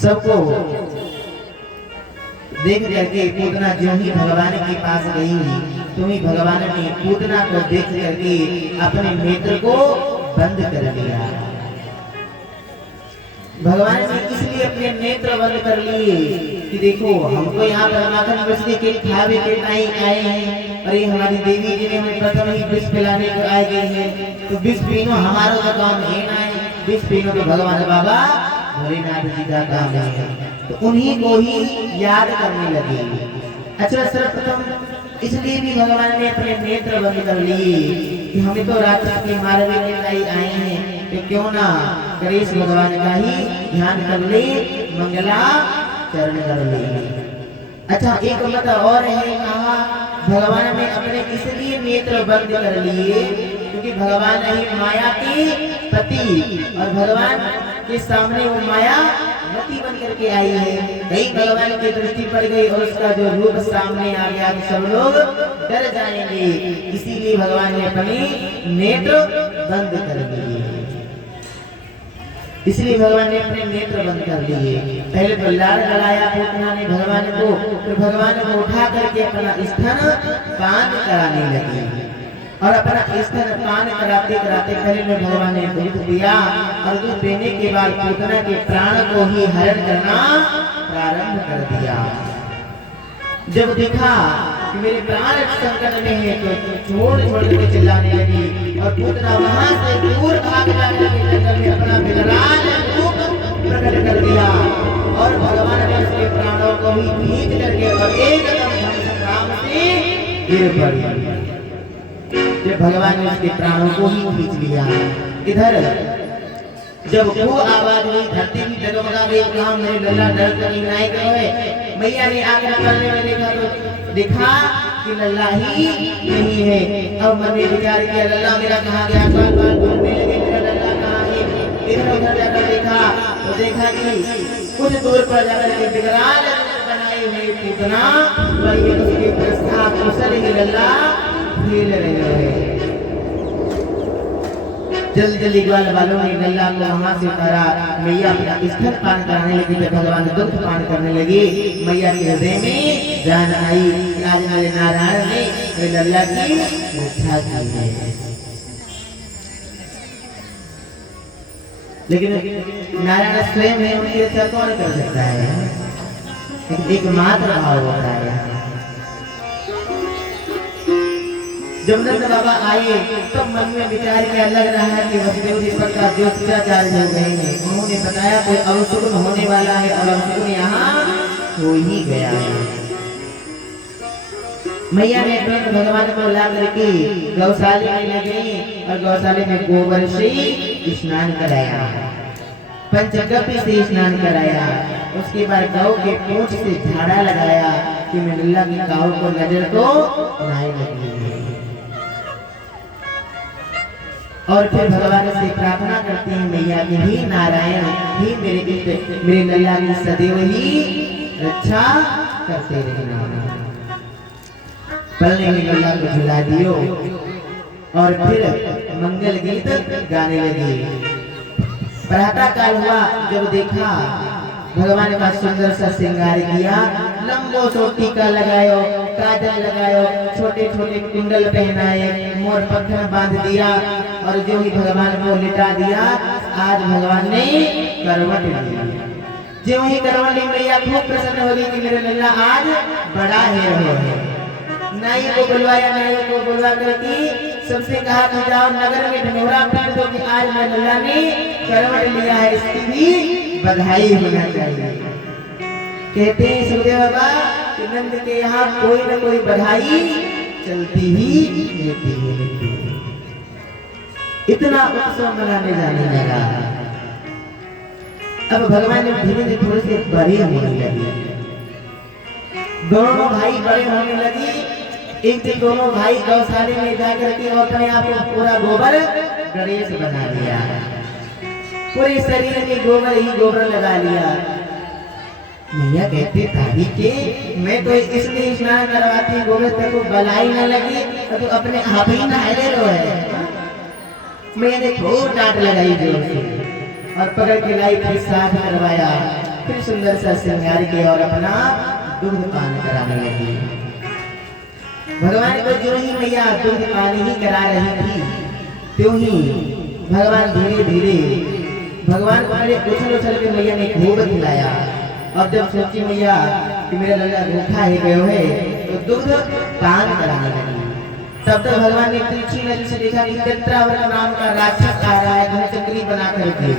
सबको देख करके पूतना जो ही भगवान के पास गई तो ही भगवान ने पूतना को देख करके अपने नेत्र को बंद कर लिया। भगवान ने इसलिए अपने नेत्र बंद कर लिए कि देखो हमको यहाँ पर माखन मछली के खावे के टाइम आए हैं और ये हमारी देवी जी ने हमें प्रथम ही विष पिलाने को आए गए हैं, तो विष पीनो हमारा तो काम है ना है, विष पीनो तो भगवान बाबा भोलेनाथ जी का काम है, तो उन्हीं को ही याद करने लगे। अच्छा सर्वप्रथम इसलिए भी भगवान ने अपने नेत्र बंद कर लिए कि हमें तो राक्षस के मारने के लिए आए हैं, तो क्यों ना गणेश भगवान का ही ध्यान कर ले, मंगला चरण कर ले। अच्छा एक मत और है, कहा भगवान ने अपने इसलिए नेत्र बंद कर लिए क्योंकि भगवान ही माया के पति और भगवान के सामने वो माया मती बन करके आई है। कहीं भगवान की दृष्टि पड़ गई और उसका जो रूप सामने आ गया तो सब लोग डर जाएंगे, इसीलिए भगवान ने अपने नेत्र बंद कर दिए। इसलिए भगवान ने अपने नेत्र बंद कर दिए। पहले तो लाड़ लड़ाया पूतना ने भगवान को, फिर भगवान को उठा करके अपना स्तन पान कराने लगी और अपना स्तन पान कराते कराते पहले में भगवान ने दूध दिया और दूध देने के बाद पूतना के प्राण को ही हरण करना प्रारंभ कर दिया। जब देखा कि मेरे प्राण संकट में है तो छोड़ छोड़ के चिल्लाने लगी और पूतना वहां से दूर भाग जाकर के जंगल में अपना विकराल रूप प्रकट कर दिया और भगवान ने उसके प्राणों को ही खींच करके और एकदम धर्म से गिर पड़ी। जब भगवान ने उसके प्राणों को ही खींच लिया, इधर जब वो आवाज हुई धरती भी डगमगा गई, कहा मेरे लल्ला डर कर नहीं गए। मैया ने आकर पलने में देखा तो देखा कि लल्ला ही नहीं है। अब मन में विचार किया लल्ला मेरा कहाँ गया, बार बार ढूंढने लगे मेरा लल्ला कहाँ है। इधर उधर जाकर देखा तो देखा कि कुछ दूर पर जाकर के विकराल बनाए हुए पूतना पर ये उसके प्रस्ताव कुशल ही लल्ला खेल रहे हैं। जल्दी जल्दी ग्वाल वालों ने लल्ला को वहां से उतारा। मैया अपना स्तन पान कराने लगी तो भगवान दुग्ध पान करने लगे। मैया के हृदय में जान आई कि आज मेरे नारायण ने लल्ला की रक्षा की है। लेकिन नारायण स्वयं है, उनकी रक्षा कौन कर सकता है? एकमात्र भाव होता है। जब नंद बाबा आए तो मन में विचार किया लग रहा है कि वसुदेव जी पर का ज्योतिषाचार्य हो गए हैं। उन्होंने बताया कोई अवसुगुन होने वाला है और अवसुगुन यहाँ हो ही गया है। मैया ने तुरंत भगवान को ला करके गौशाले में ले गई और गौशाले में गोबर से स्नान कराया, पंचगव्य से स्नान कराया। उसके बाद गौ के पूंछ से झाड़ा लगाया कि लल्ला की गौ को नजर तो नहीं लगी। और फिर भगवान से प्रार्थना करते हैं मैया की ही नारायण ही मेरे लल्ला की सदैव ही रक्षा करते रहना। पलने में लल्ला को झुला दियो और फिर मंगल गीत गाने लगे। प्रातः काल हुआ जब देखा भगवान का सुंदर सा श्रृंगार किया, लंबो सो टीका लगायो, काजल लगायो, छोटे छोटे कुंडल पहनाए, मोर पत्थर बांध दिया और जो ही भगवान को लिटा दिया। आज भगवान ने करवट ली। जो ही करवट ली मैया खूब प्रसन्न हो गई कि मेरे लल्ला आज बड़ा है। नाई को बुलवाया, नाई को बुलवा करके सबसे कहा कि जाओ नगर में ढिंढोरा पीट दो कि आज मैं लल्ला ने करवट लिया है, इसकी भी बधाई होना चाहिए। कहते हैं सुखदेव बाबा कि नंद के यहाँ कोई न कोई बधाई चलती ही रहती है। इतना उत्सव मनाने जाने लगा। अब भगवान ने धीरे धीरे थोड़े से बड़े होने लगे, दोनों भाई बड़े होने लगे। एक दिन दोनों भाई गौशाले में जाकर के अपने आप को पूरा गोबर गणेश बना लिया, पूरे शरीर में गोबर ही गोबर लगा लिया। मैया कहते दादी के मैं तो इसलिए स्नान करवाती गोबर तक को बलाई न लगी तो अपने आप ही नहाए रो है। मैंने खूब डांट लगाई जोर से और पकड़ के लाई, फिर साफ करवाया, फिर सुंदर सा श्रृंगार किया और अपना दूध पान कराने लगी। भगवान को जो ही मैया दूध पानी ही करा रही थी त्यों ही भगवान धीरे धीरे भगवान को पहले उछल उछल के मैया ने खूब खिलाया। और जब सोची मैया कि मेरा लल्ला भूखा ही गयो है तो दूध पान कराने लगी। तब तक भगवान ने तिरछी नजर से देखा कि चित्रावत नाम का राक्षस आ रहा है, घनचक्री बना करके।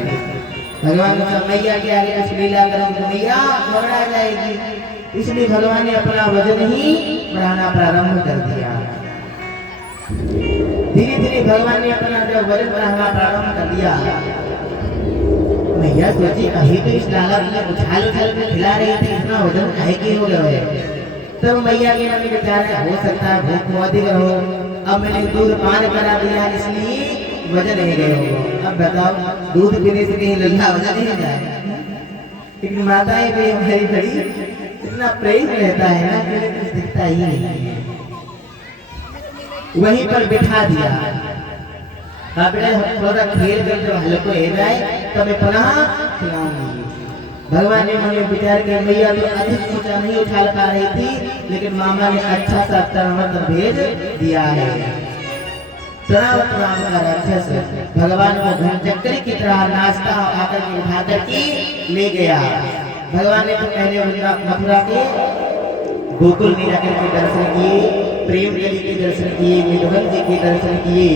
भगवान ने मैया के आगे कुछ लीला करूं तो मैया घबरा जाएगी, इसलिए भगवान ने अपना वजन ही बढ़ाना प्रारंभ कर दिया। धीरे धीरे भगवान ने अपना जब वजन बढ़ाना प्रारंभ कर दिया, मैया सोची अभी तो इस लाला में उछाल उछाल कर खिला रही थी, इतना वजन काहे की हो गया है। तब मैया के मन में विचार हो सकता है भूख अधिक हो, अब मैंने दूध पान करा दिया इसलिए वजन नहीं गए हो। अब बताओ दूध पीने से कहीं लल्ला वजन नहीं जाए। लेकिन माताएं भी हमारी बड़ी इतना प्रेम रहता है ना कि कुछ दिखता ही नहीं। वहीं पर बिठा दिया, बेटा थोड़ा खेल कर जब हल्को हो जाए तब मैं पुनः खिलाऊंगी। भगवान ने मन में विचार किया मैया तो अधिक ऊंचा नहीं उछाल पा रही थी, लेकिन मामा ने अच्छा सा तरणवत भेज दिया है। तरावत नाम का राक्षस भगवान को घनचक्री की तरह नाचता आकर के उठा करके ले गया। भगवान ने तो पहले मथुरा के गोकुल में जाकर के दर्शन किए, प्रेम गली के दर्शन किए, निधवन जी के दर्शन किए,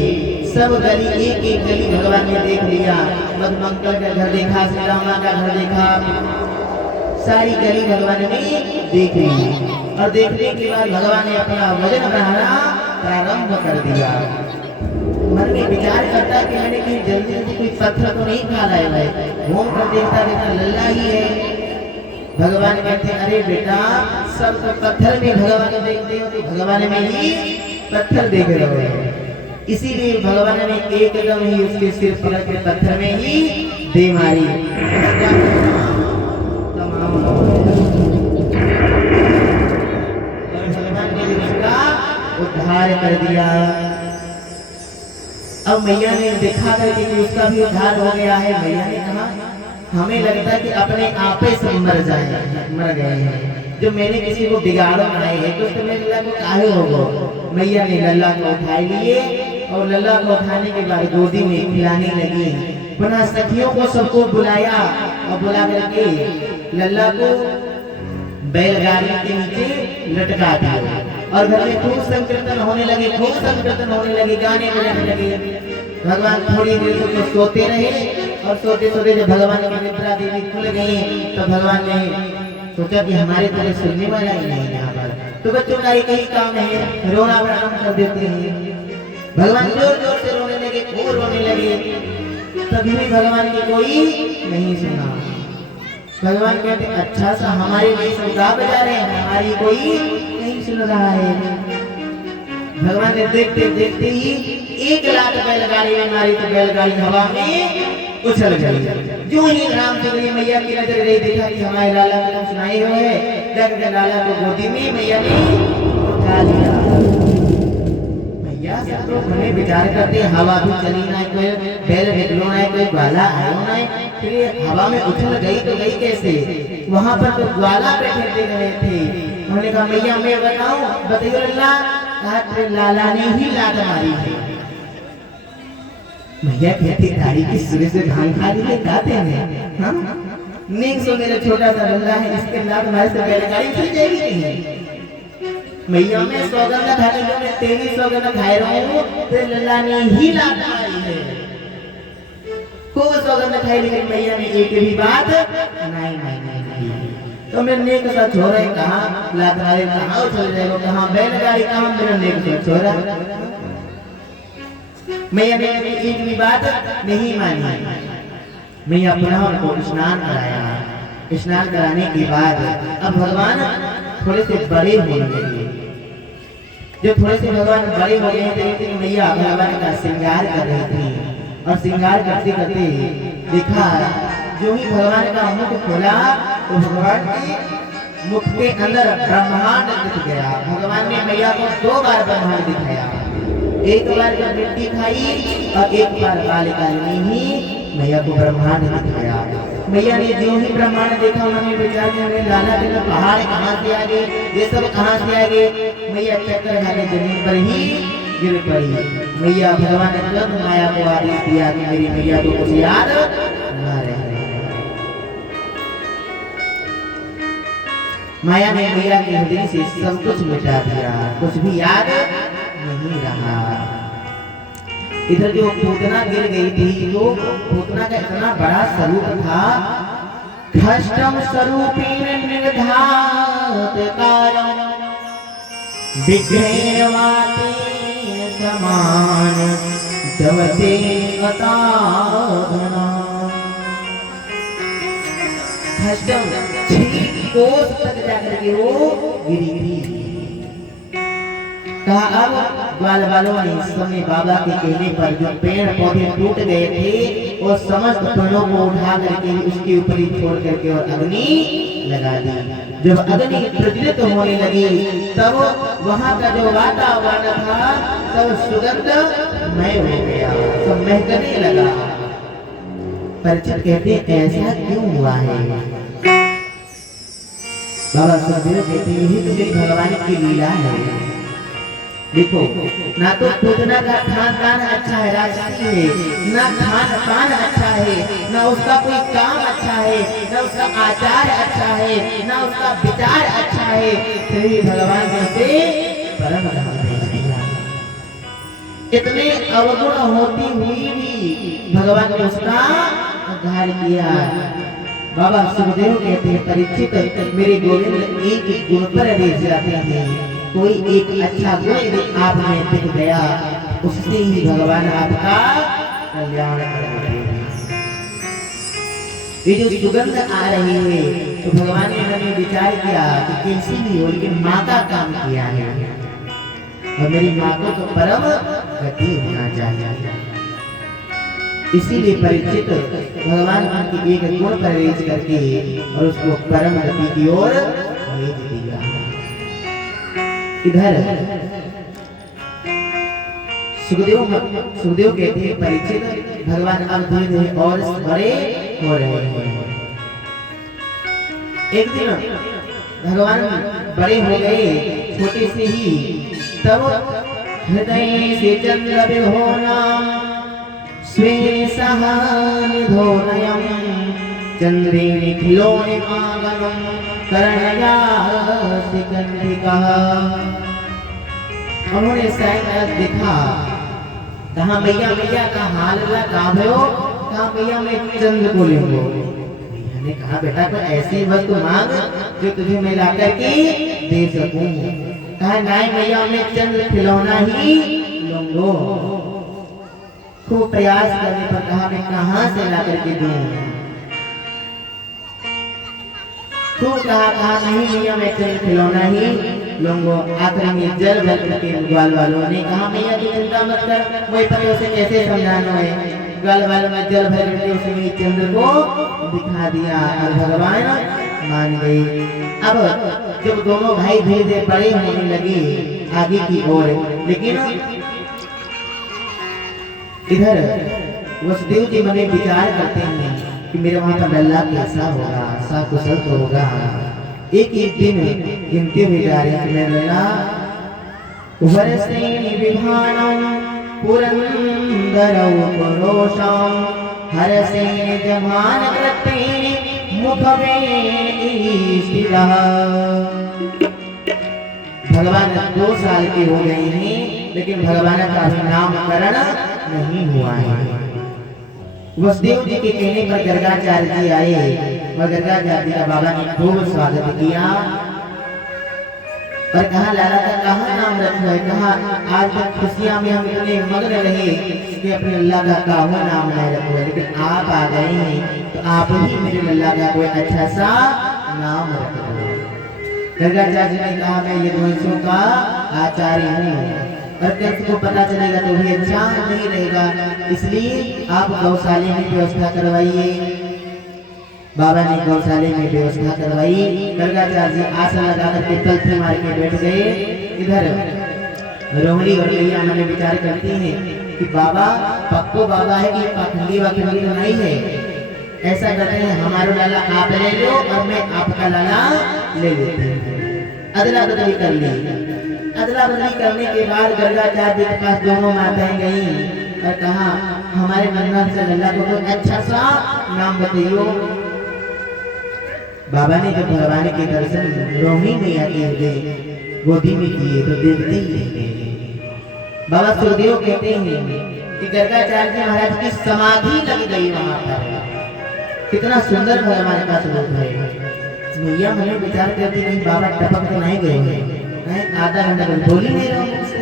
सब गली एक एक गली भगवान ने देख लिया। मधुमंगल का घर देखा, श्री रामा का घर देखा, सारी गली भगवान ने देख ली। और देखने के बाद भगवान ने अपना वजन बढ़ाना प्रारंभ कर दिया। मन में विचार करता कि मैंने कहीं जल्दी से कोई पत्थर तो नहीं खा लाया है, घूम कर देखता देखता लल्ला ही है। भगवान कहते अरे बेटा सब तो पत्थर में भगवान देखते हो तो भगवान में ही पत्थर देख रहे हो। इसीलिए भगवान ने एक कदम ही उसके सिर पर के पत्थर में ही दे मारी। भगवान ने उसका उद्धार कर दिया। अब मैया ने देखा करके कि उसका भी उद्धार हो गया है। मैया ने कहा हमें लगता है कि अपने आप ही सब मर गए हैं, जो मैंने किसी को बिगाड़ो बनाए है तो उसमें लल्ला को काहे होगो। मैया ने लल्ला को उठा लिए और लल्ला को उठाने के बाद गोदी में खिलाने लगी। पुनः सखियों को सबको बुलाया और बुला करके लल्ला को बैलगाड़ी के नीचे लटका दिया और घर में खूब संकीर्तन होने लगे, खूब संकीर्तन होने लगे, गाने बजाने लगे। भगवान थोड़ी देर तो सोते रहे और सोते सोते जब भगवान की निद्रा देवी खुल गई तो भगवान ने सोचा कि हमारे तरह सुनने वाला ही नहीं यहाँ पर, तो बच्चों का एक ही काम है, रोना आराम कर देते हैं। भगवान जोर जोर से रोने लगे, खूब रोने लगे, तभी भी भगवान की कोई नहीं सुना। भगवान कहते अच्छा सा हमारे लिए सब गा बजा रहे हैं, हमारी कोई नहीं सुन रहा है। भगवान ने देखते देखते ही 1 लाख बैलगाड़ी में मारी तो बैलगाड़ी हवा में उछल गई। जो ही रामचंद्र मैया की नजर गई, देखा कि हमारे लाला को सुनाए हुए है, जाकर लाला को गोदी में मैया ने उठा लिया। मैया सब लोग हमें विचार करते हवा भी चली ना, कोई बैल निकलो ना, कोई ग्वाला आयो ना, फिर हवा में उछल गई तो गई कैसे। वहां पर तो ग्वाला बैठे देख रहे थे। उन्होंने कहा मैया मैं बताऊं, बताइए लल्ला, कहा तेरे लाला ने ही लात मारी है। मैया कहती दाढ़ी की सुरे से धान खा लिए गाते हैं, हाँ नींद सो मेरा छोटा सा बंदा है, इसके लात मारे से बैलगाड़ी चल जाएगी कहीं। मैया मैं सौगंध खाने जो मैं तेरी सौगंध खाए रहा हूँ, तेरे लल्ला ने ही लात मारी है। खूब सौगंध खाई लेकिन मैया ने एक भी बात नहीं। तो मेरे नेक सा छोरा है कहाँ लात मारे, कहाँ उछल जाएगा, कहाँ बैलगाड़ी, कहाँ मेरा नेक सा छोरा। मैया ने एक भी बात नहीं मानी। मैया पुनः उनको स्नान कराया। स्नान कराने के बाद अब भगवान थोड़े से बड़े होने लगे। जब थोड़े से भगवान बड़े हो गए थे तो मैया भगवान का श्रृंगार कर रही थी और श्रृंगार करते करते देखा जो ही भगवान का मुख खोला तो भगवान के मुख के अंदर ब्रह्मांड दिख गया। भगवान ने मैया को 2 बार ब्रह्मांड दिखाया, एक बार जब मिट्टी खाई और एक बार बालिका ने ही मैया को ब्रह्मांड दिखाया। मैया ने जो ही ब्रह्मांड देखा उन्होंने विचार किया लाला दिन पहाड़ कहाँ से आ गए, ये सब कहाँ से आ गए। मैया चक्कर खाने जमीन पर ही गिर पड़ी। मैया भगवान ने तुरंत माया को आदेश दिया कि मेरी मैया को कुछ याद न रहे। माया ने मैया के हृदय से सब कुछ मिटा दिया, कुछ भी याद नहीं रहा। इधर जो पूतना गिर गई थी तो पूतना का इतना बड़ा स्वरूप था, खष्टम स्वरूपेण निर्धात कारम विघ्नेवाते समान जवते अताधना। खष्टम 6 कोस तक जाकर के वो गिरी थी। कहा अब ग्वाल वालों ने समय बाबा के कहने पर जो पेड़ पौधे टूट गए थे वो समस्त पेड़ों को उठा करके उसके ऊपर ही छोड़ करके और अग्नि लगा दी। जब अग्नि प्रज्वलित होने लगी तब वहां का जो वातावरण था सब सुगंधमय हो गया, सब महकने लगा। परीक्षित कहते ऐसा क्यों हुआ है। बाबा सुखदेव कहते यही तो मेरी भगवान की लीला है। देखो ना तो पूतना का खान पान अच्छा है, राजसी है, ना खान पान अच्छा है, ना उसका कोई काम अच्छा है, ना उसका आचार अच्छा है, ना उसका विचार अच्छा है, फिर भी भगवान से परम धाम है। इतने अवगुण होती हुई भी भगवान ने उसका उद्धार किया। बाबा सुखदेव कहते हैं परीक्षित मेरे गोविंद एक गुण पर रेस जाते हैं, कोई एक अच्छा गुण आप में दिख गया उससे ही भगवान आपका कल्याण करते हैं। ये जो सुगंध आ रही है तो भगवान ने मन में विचार किया कि कैसी भी हो लेकिन माँ का काम किया है और मेरी माँ को तो परम गति होना चाहिए। इसीलिए परीक्षित भगवान उनकी एक गुण पर रेज करके और उसको परम गति की ओर भेज दिया। इधर सुखदेव कहते हैं परीक्षित भगवान अब धीरे धीरे और बड़े हो रहे हैं। एक दिन भगवान बड़े हो गए छोटे से ही, तब हृदय से चंद्र विभोना स्वे सहानिधोनयम् चंद्रे निखिलो निमागमम् करणया सिकंदिका। उन्होंने शायद देखा, कहा मैया मैया का हाल का भयो, कहा मैया मैं चंद्र को लूंगा। मैया ने कहा बेटा तो ऐसी वस्तु मांग जो तुझे मैं ला करके दे सकूं। कहा नहीं मैया मैं चंद्र खिलौना ही लूंगा। खूब प्रयास करने पर कहा मैं कहां से ला करके दूं। खूब कहा नहीं भैया मैं चंद्र खिलौना ही लूंगा। आखिर में जल भर करके ग्वाल वालों ने कहा मैया तू चिंता मत कर, वही पता उसे कैसे समझाना है। ग्वाल वालों में जल भर करके उसने चंद्र को दिखा दिया और भगवान मान गए। अब जब दोनों भाई धीरे धीरे बड़े होने लगे आगे की ओर, लेकिन इधर वसुदेव जी मन में विचार करते हैं कि मेरे वहां पर लल्ला कैसा होगा, सकुशल तो होगा। एक दिन गिनते हुए जा रहे हैं मेरे लल्ला वरसेनि विभानम पुरंदरौ परोषम हरसेनि जमान कृतेनि मुखमेनि स्थितः। भगवान 2 साल के हो गए हैं लेकिन भगवान का नामकरण नहीं हुआ है। वसुदेव जी के कहने पर गर्गाचार्य जी आए और गर्गाचार्य जी का बाबा ने खूब स्वागत किया और कहा लाला का कहा नाम रखा है। कहा आज तक खुशियां में हम इतने मग्न रहे कि अपने अल्लाह का काहुआ नाम नहीं रखा, लेकिन आप आ गए हैं तो आप ही मेरे अल्लाह का कोई अच्छा सा नाम रखो। गर्गाचार्य जी ने कहा मैं यदुवंशियों का आचार्य हूँ और को पता चलेगा तो भी अच्छा नहीं रहेगा, इसलिए आप गौशाले में व्यवस्था करवाइए। बाबा ने गौशाले में व्यवस्था करवाई। गर्गाचार्य जी आसन लगा करके तलथी मार के बैठ गए। इधर रोहड़ी और मैया मन विचार करती हैं कि बाबा पक्को बाबा है कि पाखंडी वाखंडी तो नहीं है। ऐसा करते हैं हमारा लाला आप ले लो और मैं आपका लाला ले लेती हूँ। अदला बदली कर ली। अदला बदली करने के बाद गर्गाचार्य के पास दोनों माताएं गई और कहा हमारे नन्हा से लल्ला को तो अच्छा सा नाम बताइयो। बाबा ने जब भगवान के दर्शन रोहिणी मैया के गोदी में किए तो देखते ही रह गए। बाबा सुखदेव कहते हैं कि गर्गाचार्य जी महाराज की समाधि लग गई वहां पर। कितना सुंदर भगवान का स्वरूप है। मैया मैंने विचार करती नहीं बाबा टपक तो नहीं गए हैं, आधा घंटा बोल ही नहीं रहा मुझसे।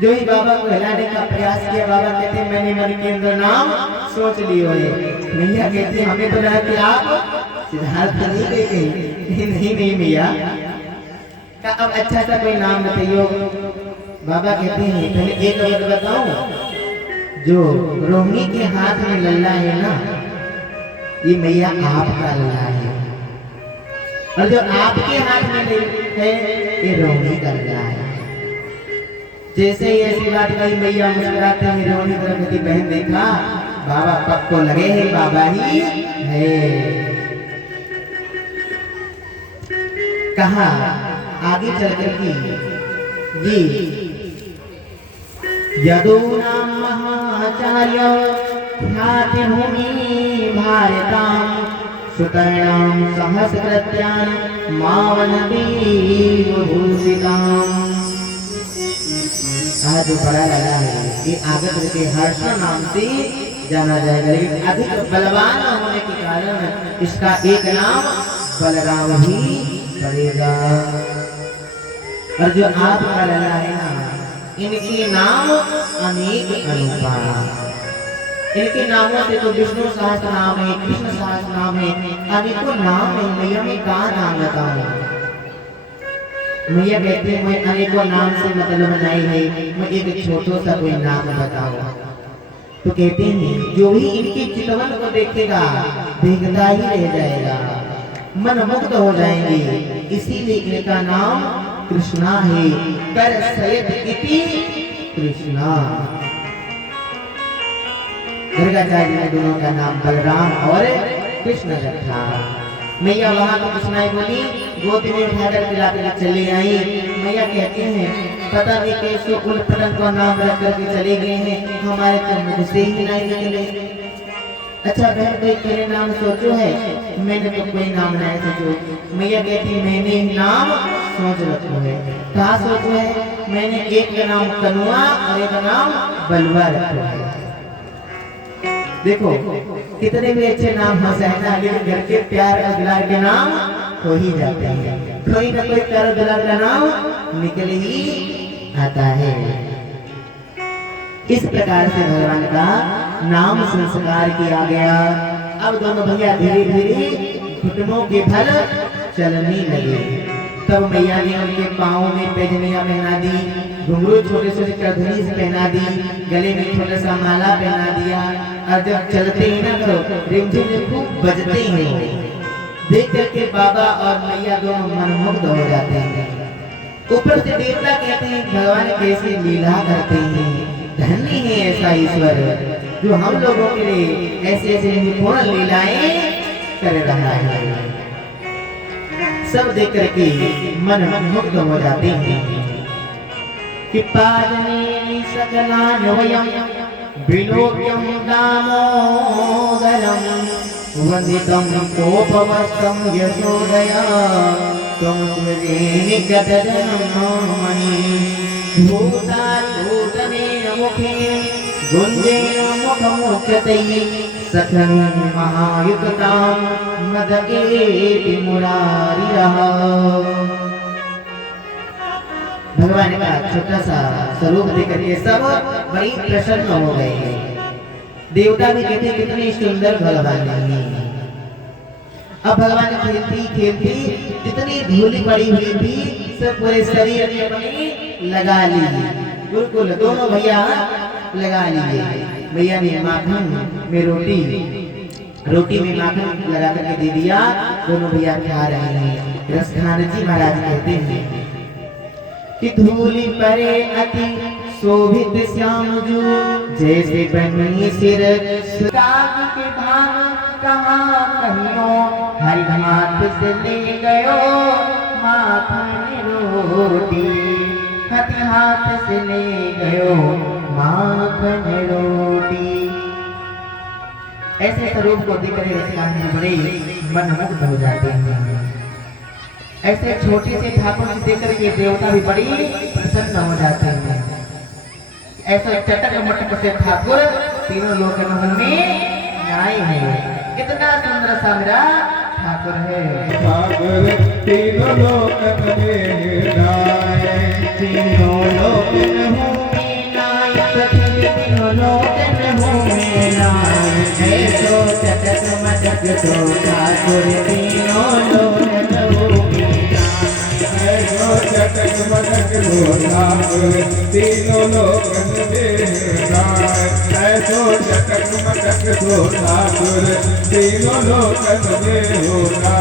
जो ही बाबा को हिलाने का प्रयास किया, बाबा कहते मैंने मन के अंदर नाम सोच लियो है। मैया कहती हमें तो लगा कि आप सिद्धार्थ नहीं देखे। नहीं मैया का अब अच्छा सा कोई नाम बताइयो। बाबा कहते हैं पहले एक बात बताऊं, जो रोहिणी के हाथ में लल्ला है ना, ये मैया आपका लल्ला है और जो आपके हाथ में है ये रोहिणी का लल्ला है। जैसे ही ऐसी बात कही मैया मुस्कुराते हैं रोहिणी द्रौपदी बहन देखा बाबा पक्को लगे हैं बाबा ही है। कहा आगे चलकर की जी यदूनां महाचार्य ख्याति भूमि भारतां सुतर्णां सहस्रकृत्यान् मावनदेव भूषिताम्। आज जो बड़ा लगा है ये आगे के हर्ष नाम से जाना जाएगा, लेकिन अधिक बलवान होने के कारण इसका एक नाम बलराम ही पड़ेगा। और जो आपका लला है ना इनके नाम अनेक अनूपा। इनके नामों से तो विष्णु सहस्त्र नाम है, कृष्ण सहस्त्र नाम है, अनेकों नाम है। मैया मैं कहाँ नाम बताऊं? मैया कहती है मैं अनेकों नाम से मतलब नहीं है, मैं एक छोटा सा कोई नाम बताऊं। तो कहते हैं जो भी इनकी चितवन को देखेगा देखता ही रह जाएगा, मन मुग्ध हो जाएंगे। इसीलिए इनका नाम कृष्णा है। कर सयत इति कृष्णा। गर्गाचार्य ने दोनों का नाम बलराम और कृष्ण रखा। मैया वहां तो कृष्णाई बोली, गोद में उठाकर पिलाते चले आई। मैया कहते हैं पता नहीं कैसे उलपटन का नाम रख करके चले गए हैं, हमारे तो मुख से ही नहीं निकले। अच्छा बहन कोई तेरे नाम सोचो है? मैंने तो कोई नाम नहीं सोचो। मैया कहती मैंने नाम सोच रखो है। कहा सोचो है? मैंने एक का नाम कनुआ और एक का नाम बलवा रखो है। देखो कितने भी अच्छे नाम हो सकता है, लेकिन घर के प्यार और दुलार के नाम हो ही जाते हैं। कोई ना कोई प्यार और दुलार का नाम निकल ही आता है। इस प्रकार से भगवान का नाम संस्कार किया गया। अब दोनों भैया धीरे धीरे घुटनों के बल चलने लगे। तब मैया ने उनके पाँव में पैजनिया पहना दी, घुंघरू छोटे छोटे चौधरी से पहना दी, गले में छोटा सा माला पहना दिया। और जब चलते हैं ना तो रिमझिम खूब बजते हैं। देख करके बाबा और मैया दोनों मनमुग्ध हो जाते हैं। ऊपर से देवता कहते हैं भगवान कैसे लीला करते हैं, धन्य है ऐसा ईश्वर जो हम लोगों के लिए ऐसे ऐसे निपुण लीलाएं कर रहा है। सब देख करके मन मुग्ध हो जाते हैं कि पादने सकलान वयम विलोक्यम दामोदरम वंदितम कोपवस्त्रम यशोदया त्वं स्मृतिनिकटजनमणि भूताद्भूतनेन मुखे गुञ्जेन मुखमुच्यते सखं महायुक्तां मदकेति मुरारिरः। भगवान का छोटा सा स्वरूप देख करके सब बड़ी प्रसन्न हो गए। देवता भी कहते कितने सुंदर भगवान है। अब भगवान खेलती खेलती जितनी धूली पड़ी हुई थी सब पूरे शरीर में अपनी लगा ली। बिल्कुल दोनों भैया लगा लिए। भैया ने माखन में रोटी में माखन लगा करके दे दिया। दोनों भैया खा रहे हैं। रसखान जी महाराज कहते हैं कि धूली परे अति शोभित श्याम जो जैसे बनी सिर सुराग के भान कहाँ कहियो हरि हाथ से ले गयो माखन रोटी। हरि हाथ से ले गयो माखन रोटी। ऐसे स्वरूप को देख कर रसिकान जी बड़े मनमुग्ध हो जाते हैं। ऐसे छोटे से ठाकुर जी देखकर के देवता भी बड़ी प्रसन्न हो जाते हैं। ऐसा चटक मटक से ठाकुर तीनों लोकन में आए हैं। कितना सुंदर सा मेरा ठाकुर है। ठाकुर तीनों लोकन में आए, तीनों लोकन में आए, तीनों लोकन में आए। ऐसो चटक मटक तो ठाकुर तीनों लोकन चटक मटक लो ठाकुर तीनों लोकन में आए। ऐसो चटक मटक लो ठाकुर तीनों लोकन में होगा।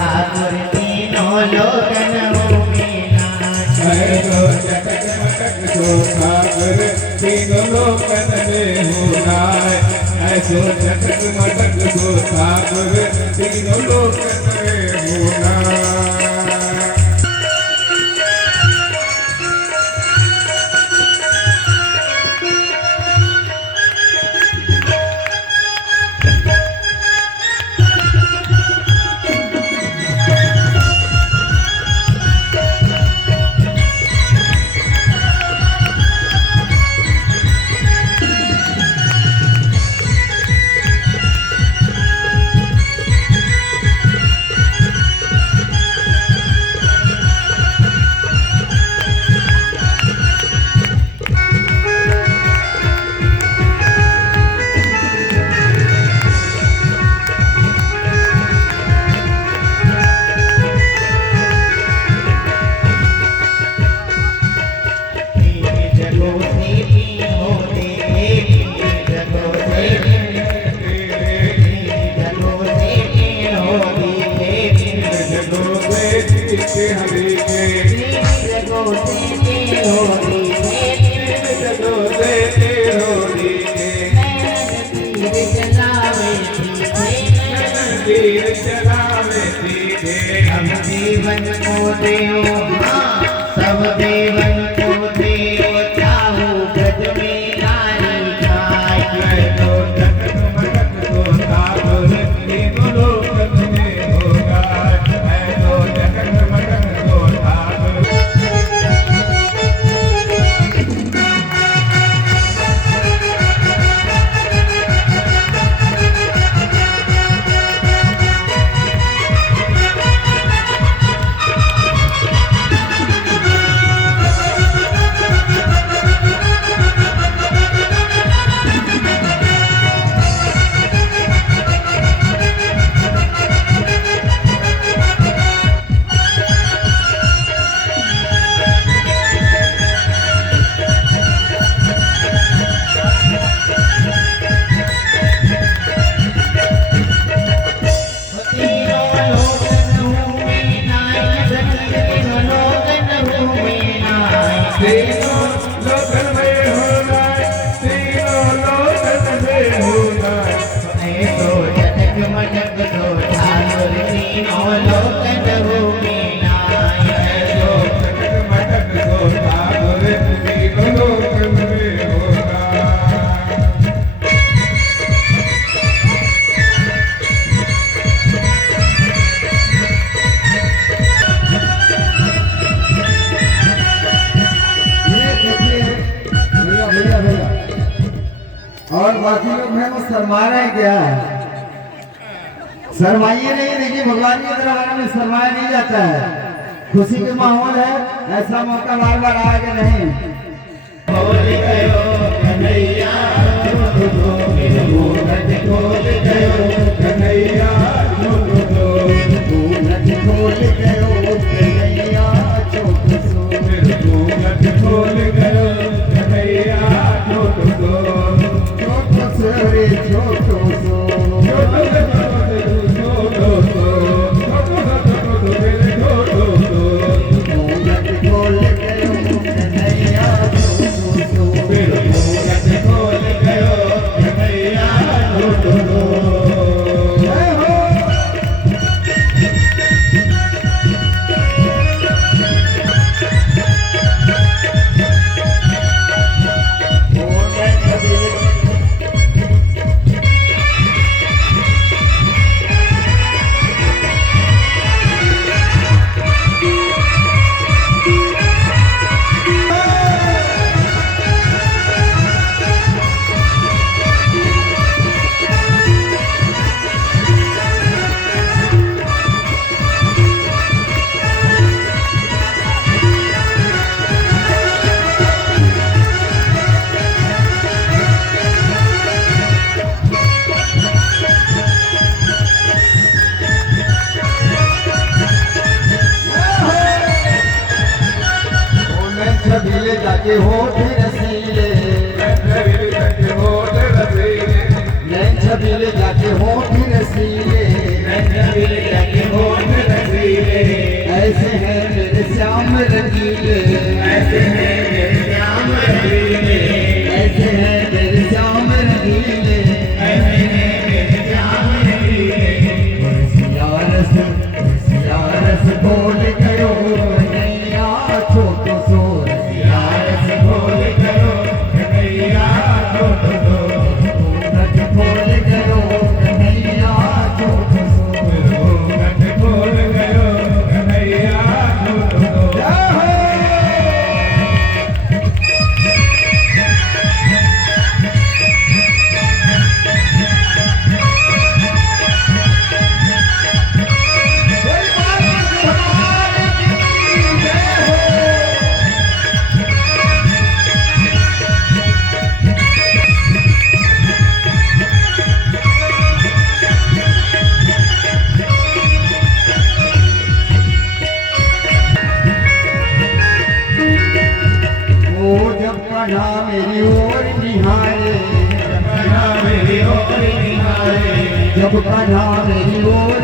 ठाकुर तीनों लोकन में ऐसो चटक मटक तो ठाकुर तीनों लोकन में होना। ऐसो चटक मटक तो ठाकुर तीनों लोकन में होना। देव सब देवन को देव चाहू गज में नारी खाए मैं तो जगत मगत को ठाकुर तीनों लोक में होगा मैं तो जगत मगत को ठाकुर तीनों लोकन में होगा तीनों लोकन में होगा मैं तो जटक मटक तो ठाकुर तीनों लोकन हो में नाय मैं तो जगत मगत को ठाकुर तीनों लोकन में होगा ये देखिए भैया भैया भैया और बाकी लोग हैं वो शर्मा रहे हैं क्या? शर्माइए नहीं, देखिए भगवान के दरबार में शर्माया नहीं जाता है। खुशी के माहौल है, ऐसा मौका बार बार आएगा नहीं। बोल गयो कन्हैया मूरत खोल गयो कन्हैया छोटो सो मूरत खोल गयो कन्हैया छोटो सो। मूरत खोल गयो कन्हैया छोटो सो छोटो सो रे छोटो सो। छोटो छोटो मूरत खोल गयो कन्हैया छोटो सो। मूरत खोल गयो कन्हैया छोटो सो जय हो। छबीले जाके होठ रसीले, नैन छबीले जाके होठ रसीले। ऐसे हैं मेरे श्याम रंगीले, ऐसे हैं मेरे श्याम रंगीले। सियारस बोल गयो कन्हैया छोटो सो। मूरत खोल गयो कन्हैया छोटो सो। जय हो। कान्हा मेरी ओर निहारे, जब कान्हा मेरी ओर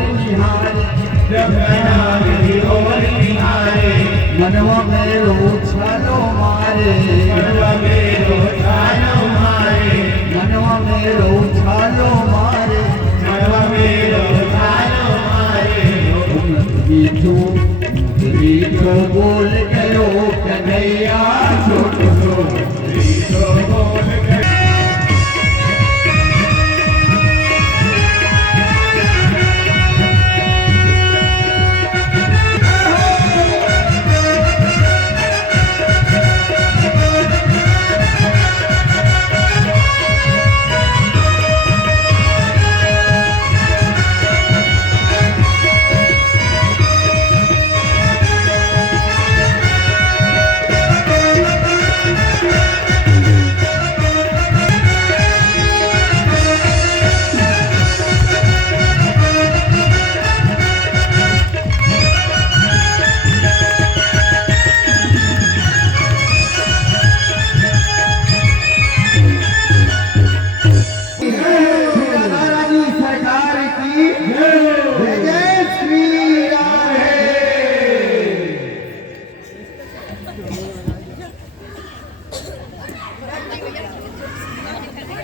निहारे, मनवा में रो छालो मारे, मनवा में रो छालो मारे। उन्नत बीजो रीतो बोल गयो कन्हैया छोटो सो रीतो बोल गयो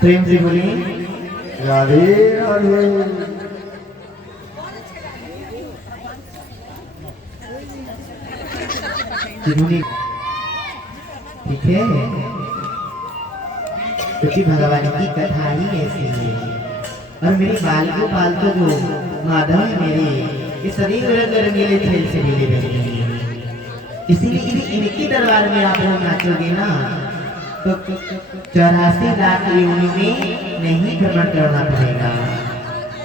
प्रेम से बोली राधे राधे। ठीक है, क्योंकि भगवान की कथा ही ऐसी है। और मेरे बाल को पाल तो जो माधव है मेरे, ये शरीर रंग रंगीले खेल से मिले रहते हैं। इसीलिए इनकी दरबार में आप लोग नाचोगे ना तो 84 लाख योनि में नहीं भ्रमण करना पड़ेगा।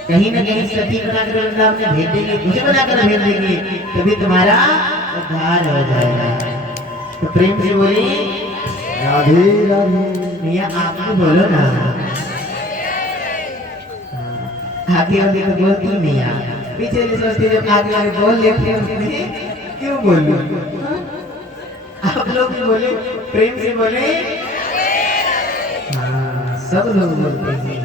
कहीं न कहीं सती बनाकर वृंदावन में भेज देंगे, मुझे बनाकर भेज देंगे, तभी तुम्हारा उद्धार हो जाएगा। तो प्रेम से बोली राधे राधे। भैया आप भी बोलो ना, आगे वाले को बोलती नहीं यार, पीछे से सोचते जब आगे वाले बोल लेते हैं क्यों बोलूं। आप लोग भी बोले, प्रेम से बोले। हाँ, सब लोग बोलते हैं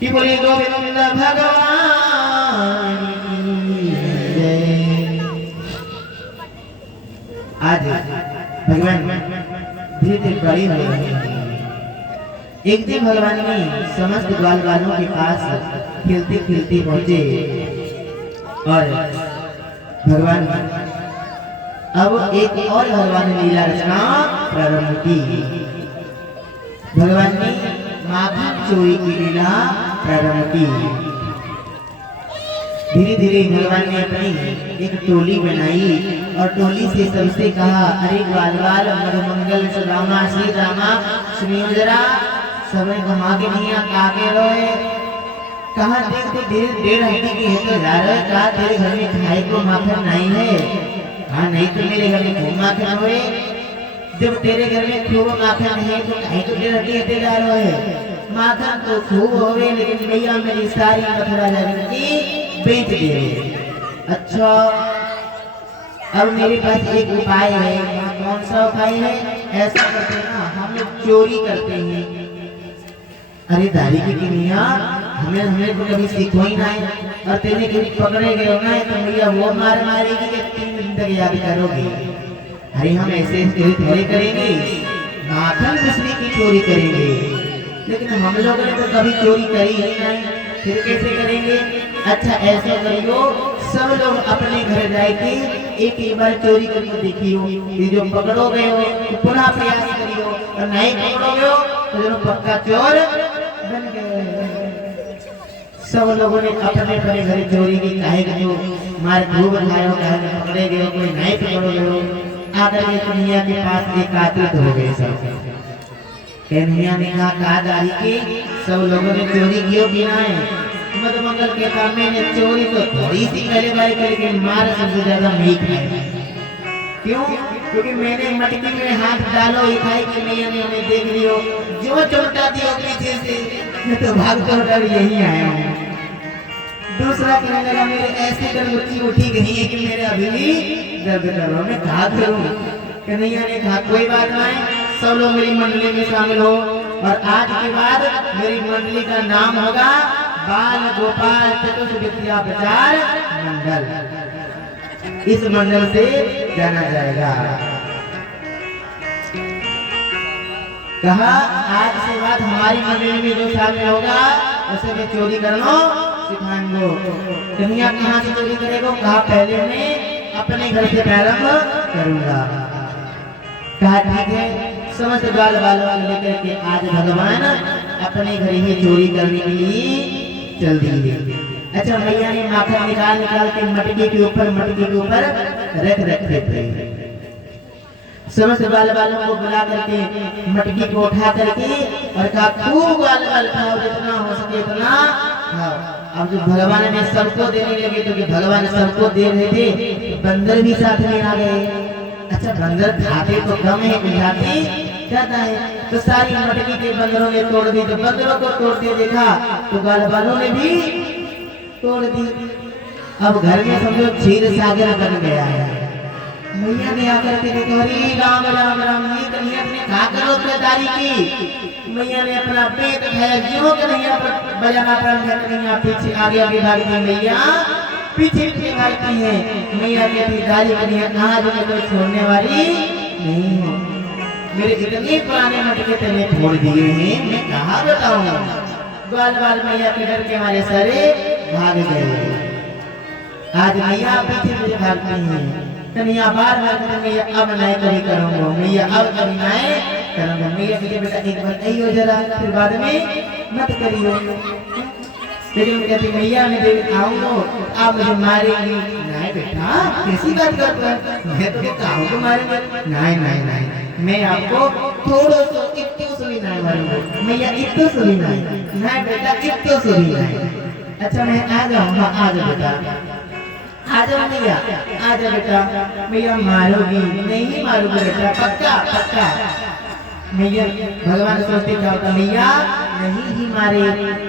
कि बोले गोविंद भगवान की जय। आज भगवान धीरे धीरे बड़े हो रहे हैं। एक दिन भगवान ने समस्त ग्वाल वालों के पास खेलते खेलते पहुंचे और भगवान अब एक और भगवान ने लीला रचना प्रारंभ की। भगवान ने माखन चोरी की लीला प्रारंभ की। धीरे धीरे भगवान ने अपनी एक टोली बनाई और टोली से सबसे कहा, अरे ग्वाल वाल मधुमंगल सुदामा श्री रामा सुनियो जरा, समय घुमा के नहीं आगे रोए। कहा देख तो डेढ़ हड्डी की है तो जा रहे, कहा तेरे घर में खाए को माखन नहीं है। हाँ नहीं तो मेरे घर में खूब माखन हुए, जब तेरे घर में खूब माखन है तो कहीं तो डेढ़ हड्डी हटे जा रहे है। माखन तो खूब होवे लेकिन भैया मेरी सारी मथुरा की बेच दे। अच्छा अब मेरे पास एक उपाय है। कौन सा उपाय है? ऐसा करते हैं ना, हम लोग चोरी करते हैं। अरे दारी की किनिया, हमें तो कभी सीखो ही ना है, और तेरे कभी पकड़े गए हो ना तो भैया वो मार मारेगी कि 3 दिन तक याद करोगे। अरे हम ऐसे थोड़े करेंगे, माखन मछली की चोरी करेंगे, लेकिन हम लोगों ने तो कभी चोरी करी ही नहीं, फिर कैसे करेंगे? अच्छा ऐसा करियो, सब लोग अपने घर जाके एक बार चोरी करके देखियो, ये जो पकड़ो गए हो तो पुनः प्रयास करियो, और नहीं पकड़ोगे तो जो पक्का चोर बन गए। सब लोगों ने अपने अपने घर चोरी की, काहे कि जो मार खूब खाए हो, काहे पकड़े गए हो, कोई नहीं पकड़ो गए हो। आकर के कन्हैया के पास एकत्रित हो गए सब। कन्हैया ने कहा, कहा दारी के सब लोगों ने चोरी क्यों बिना है? मधुमंगल के सामने ने चोरी तो थोड़ी सी पहले बारी करके मार सबसे ज्यादा मैं खाई। क्यों? क्योंकि मैंने मटकी में हाथ डालो ही खाई कि मैया ने हमें देख लियो, जो चोटा दियो पीछे से, मैं तो भाग कर यही आया हूँ। दूसरा कहने लगा, मेरे ऐसे गर्भवती उठी गई है कि मेरे अभी भी दर्द कर रहा हूँ, मैं क्या करूँ? कन्हैया ने कहा, कोई बात नहीं, सब लोग मेरी मंडली में शामिल हो, और आज के बाद मेरी मंडली का नाम होगा बाल गोपाल चतुर्थ विद्या प्रचार मंडल। इस मंडल से जाना जाएगा। कहा आज से बाद हमारी मंडली में जो शामिल होगा उसे मैं चोरी करना सिखाऊंगा। कन्हैया कहाँ से चोरी करेगा? कहा पहले मैं अपने घर से प्रारंभ करूंगा। कहा ठीक है, समस्त बाल बालों को लेकर के आज भगवान अपने घर ही चोरी करने के लिए चल दिए। अच्छा, मैया ने माखन निकाल निकाल के मटके के ऊपर रख रखे थे। समस्त बाल बालों को बुला करके मटकी को उठा करके और कहा खूब बाल बाल खाओ, जितना हो सके उतना खाओ। अब जो भगवान ने सबको देने लगे, क्योंकि भगवान सबको दे रहे थे, बंदर भी साथ में आ गए। अच्छा, बंदर खाते तो कम है, बुझाते ज्यादा है। तो सारी मटकी के बंदरों ने तोड़ दी। तो बंदरों को तोड़ते देखा तो बाल बालों ने भी तोड़ दी। अब घर में समझो क्षीर सागर बन गया है। मैया ने आकर के देखा, हरी राम राम राम, ये कन्हैया ने कहा करो खरीदारी की। मैया ने अपना पेट खाया, क्यों कन्हैया पर बजाना प्रारंभ किया। कन्हैया पीछे आगे आगे भागती, मैया पीछे पीछे भागती है। मैया की खरीदारी कन्हैया आज मैं कोई छोड़ने वाली नहीं हूँ। मेरे इतने पुराने मटके तने फोड़ दिए हैं, मैं कहाँ बताऊँ। बाल बाल मैया के डर के हमारे सारे भाग गए। आज मैया पीछे पीछे भागती है। कन्हैया बार बार मैया अब नहीं कभी करूंगा, मैया अब कभी नहीं करूंगा। मैया मुझे बेटा एक बार आइयो जरा, फिर बाद में मत करियो। लेकिन कहती मैया मैं देवी आऊंगा, आप मुझे मारेंगी। नहीं बेटा, कैसी बात करता है, मैं तो कहूँ तो मारेंगे। नहीं नहीं नहीं, मैं आपको थोड़ा सा इतने से भी नहीं मारूंगा। मैया इतने से भी नहीं बेटा, इतने से भी नहीं। अच्छा, मैं आ जाऊंगा। आ जाओ बेटा, आ जाओ मैया, आ जाओ बेटा। मैया मारोगी नहीं? मारोगी बेटा, पक्का पक्का। मैया भगवान सोचते क्या होता, मैया नहीं ही मारे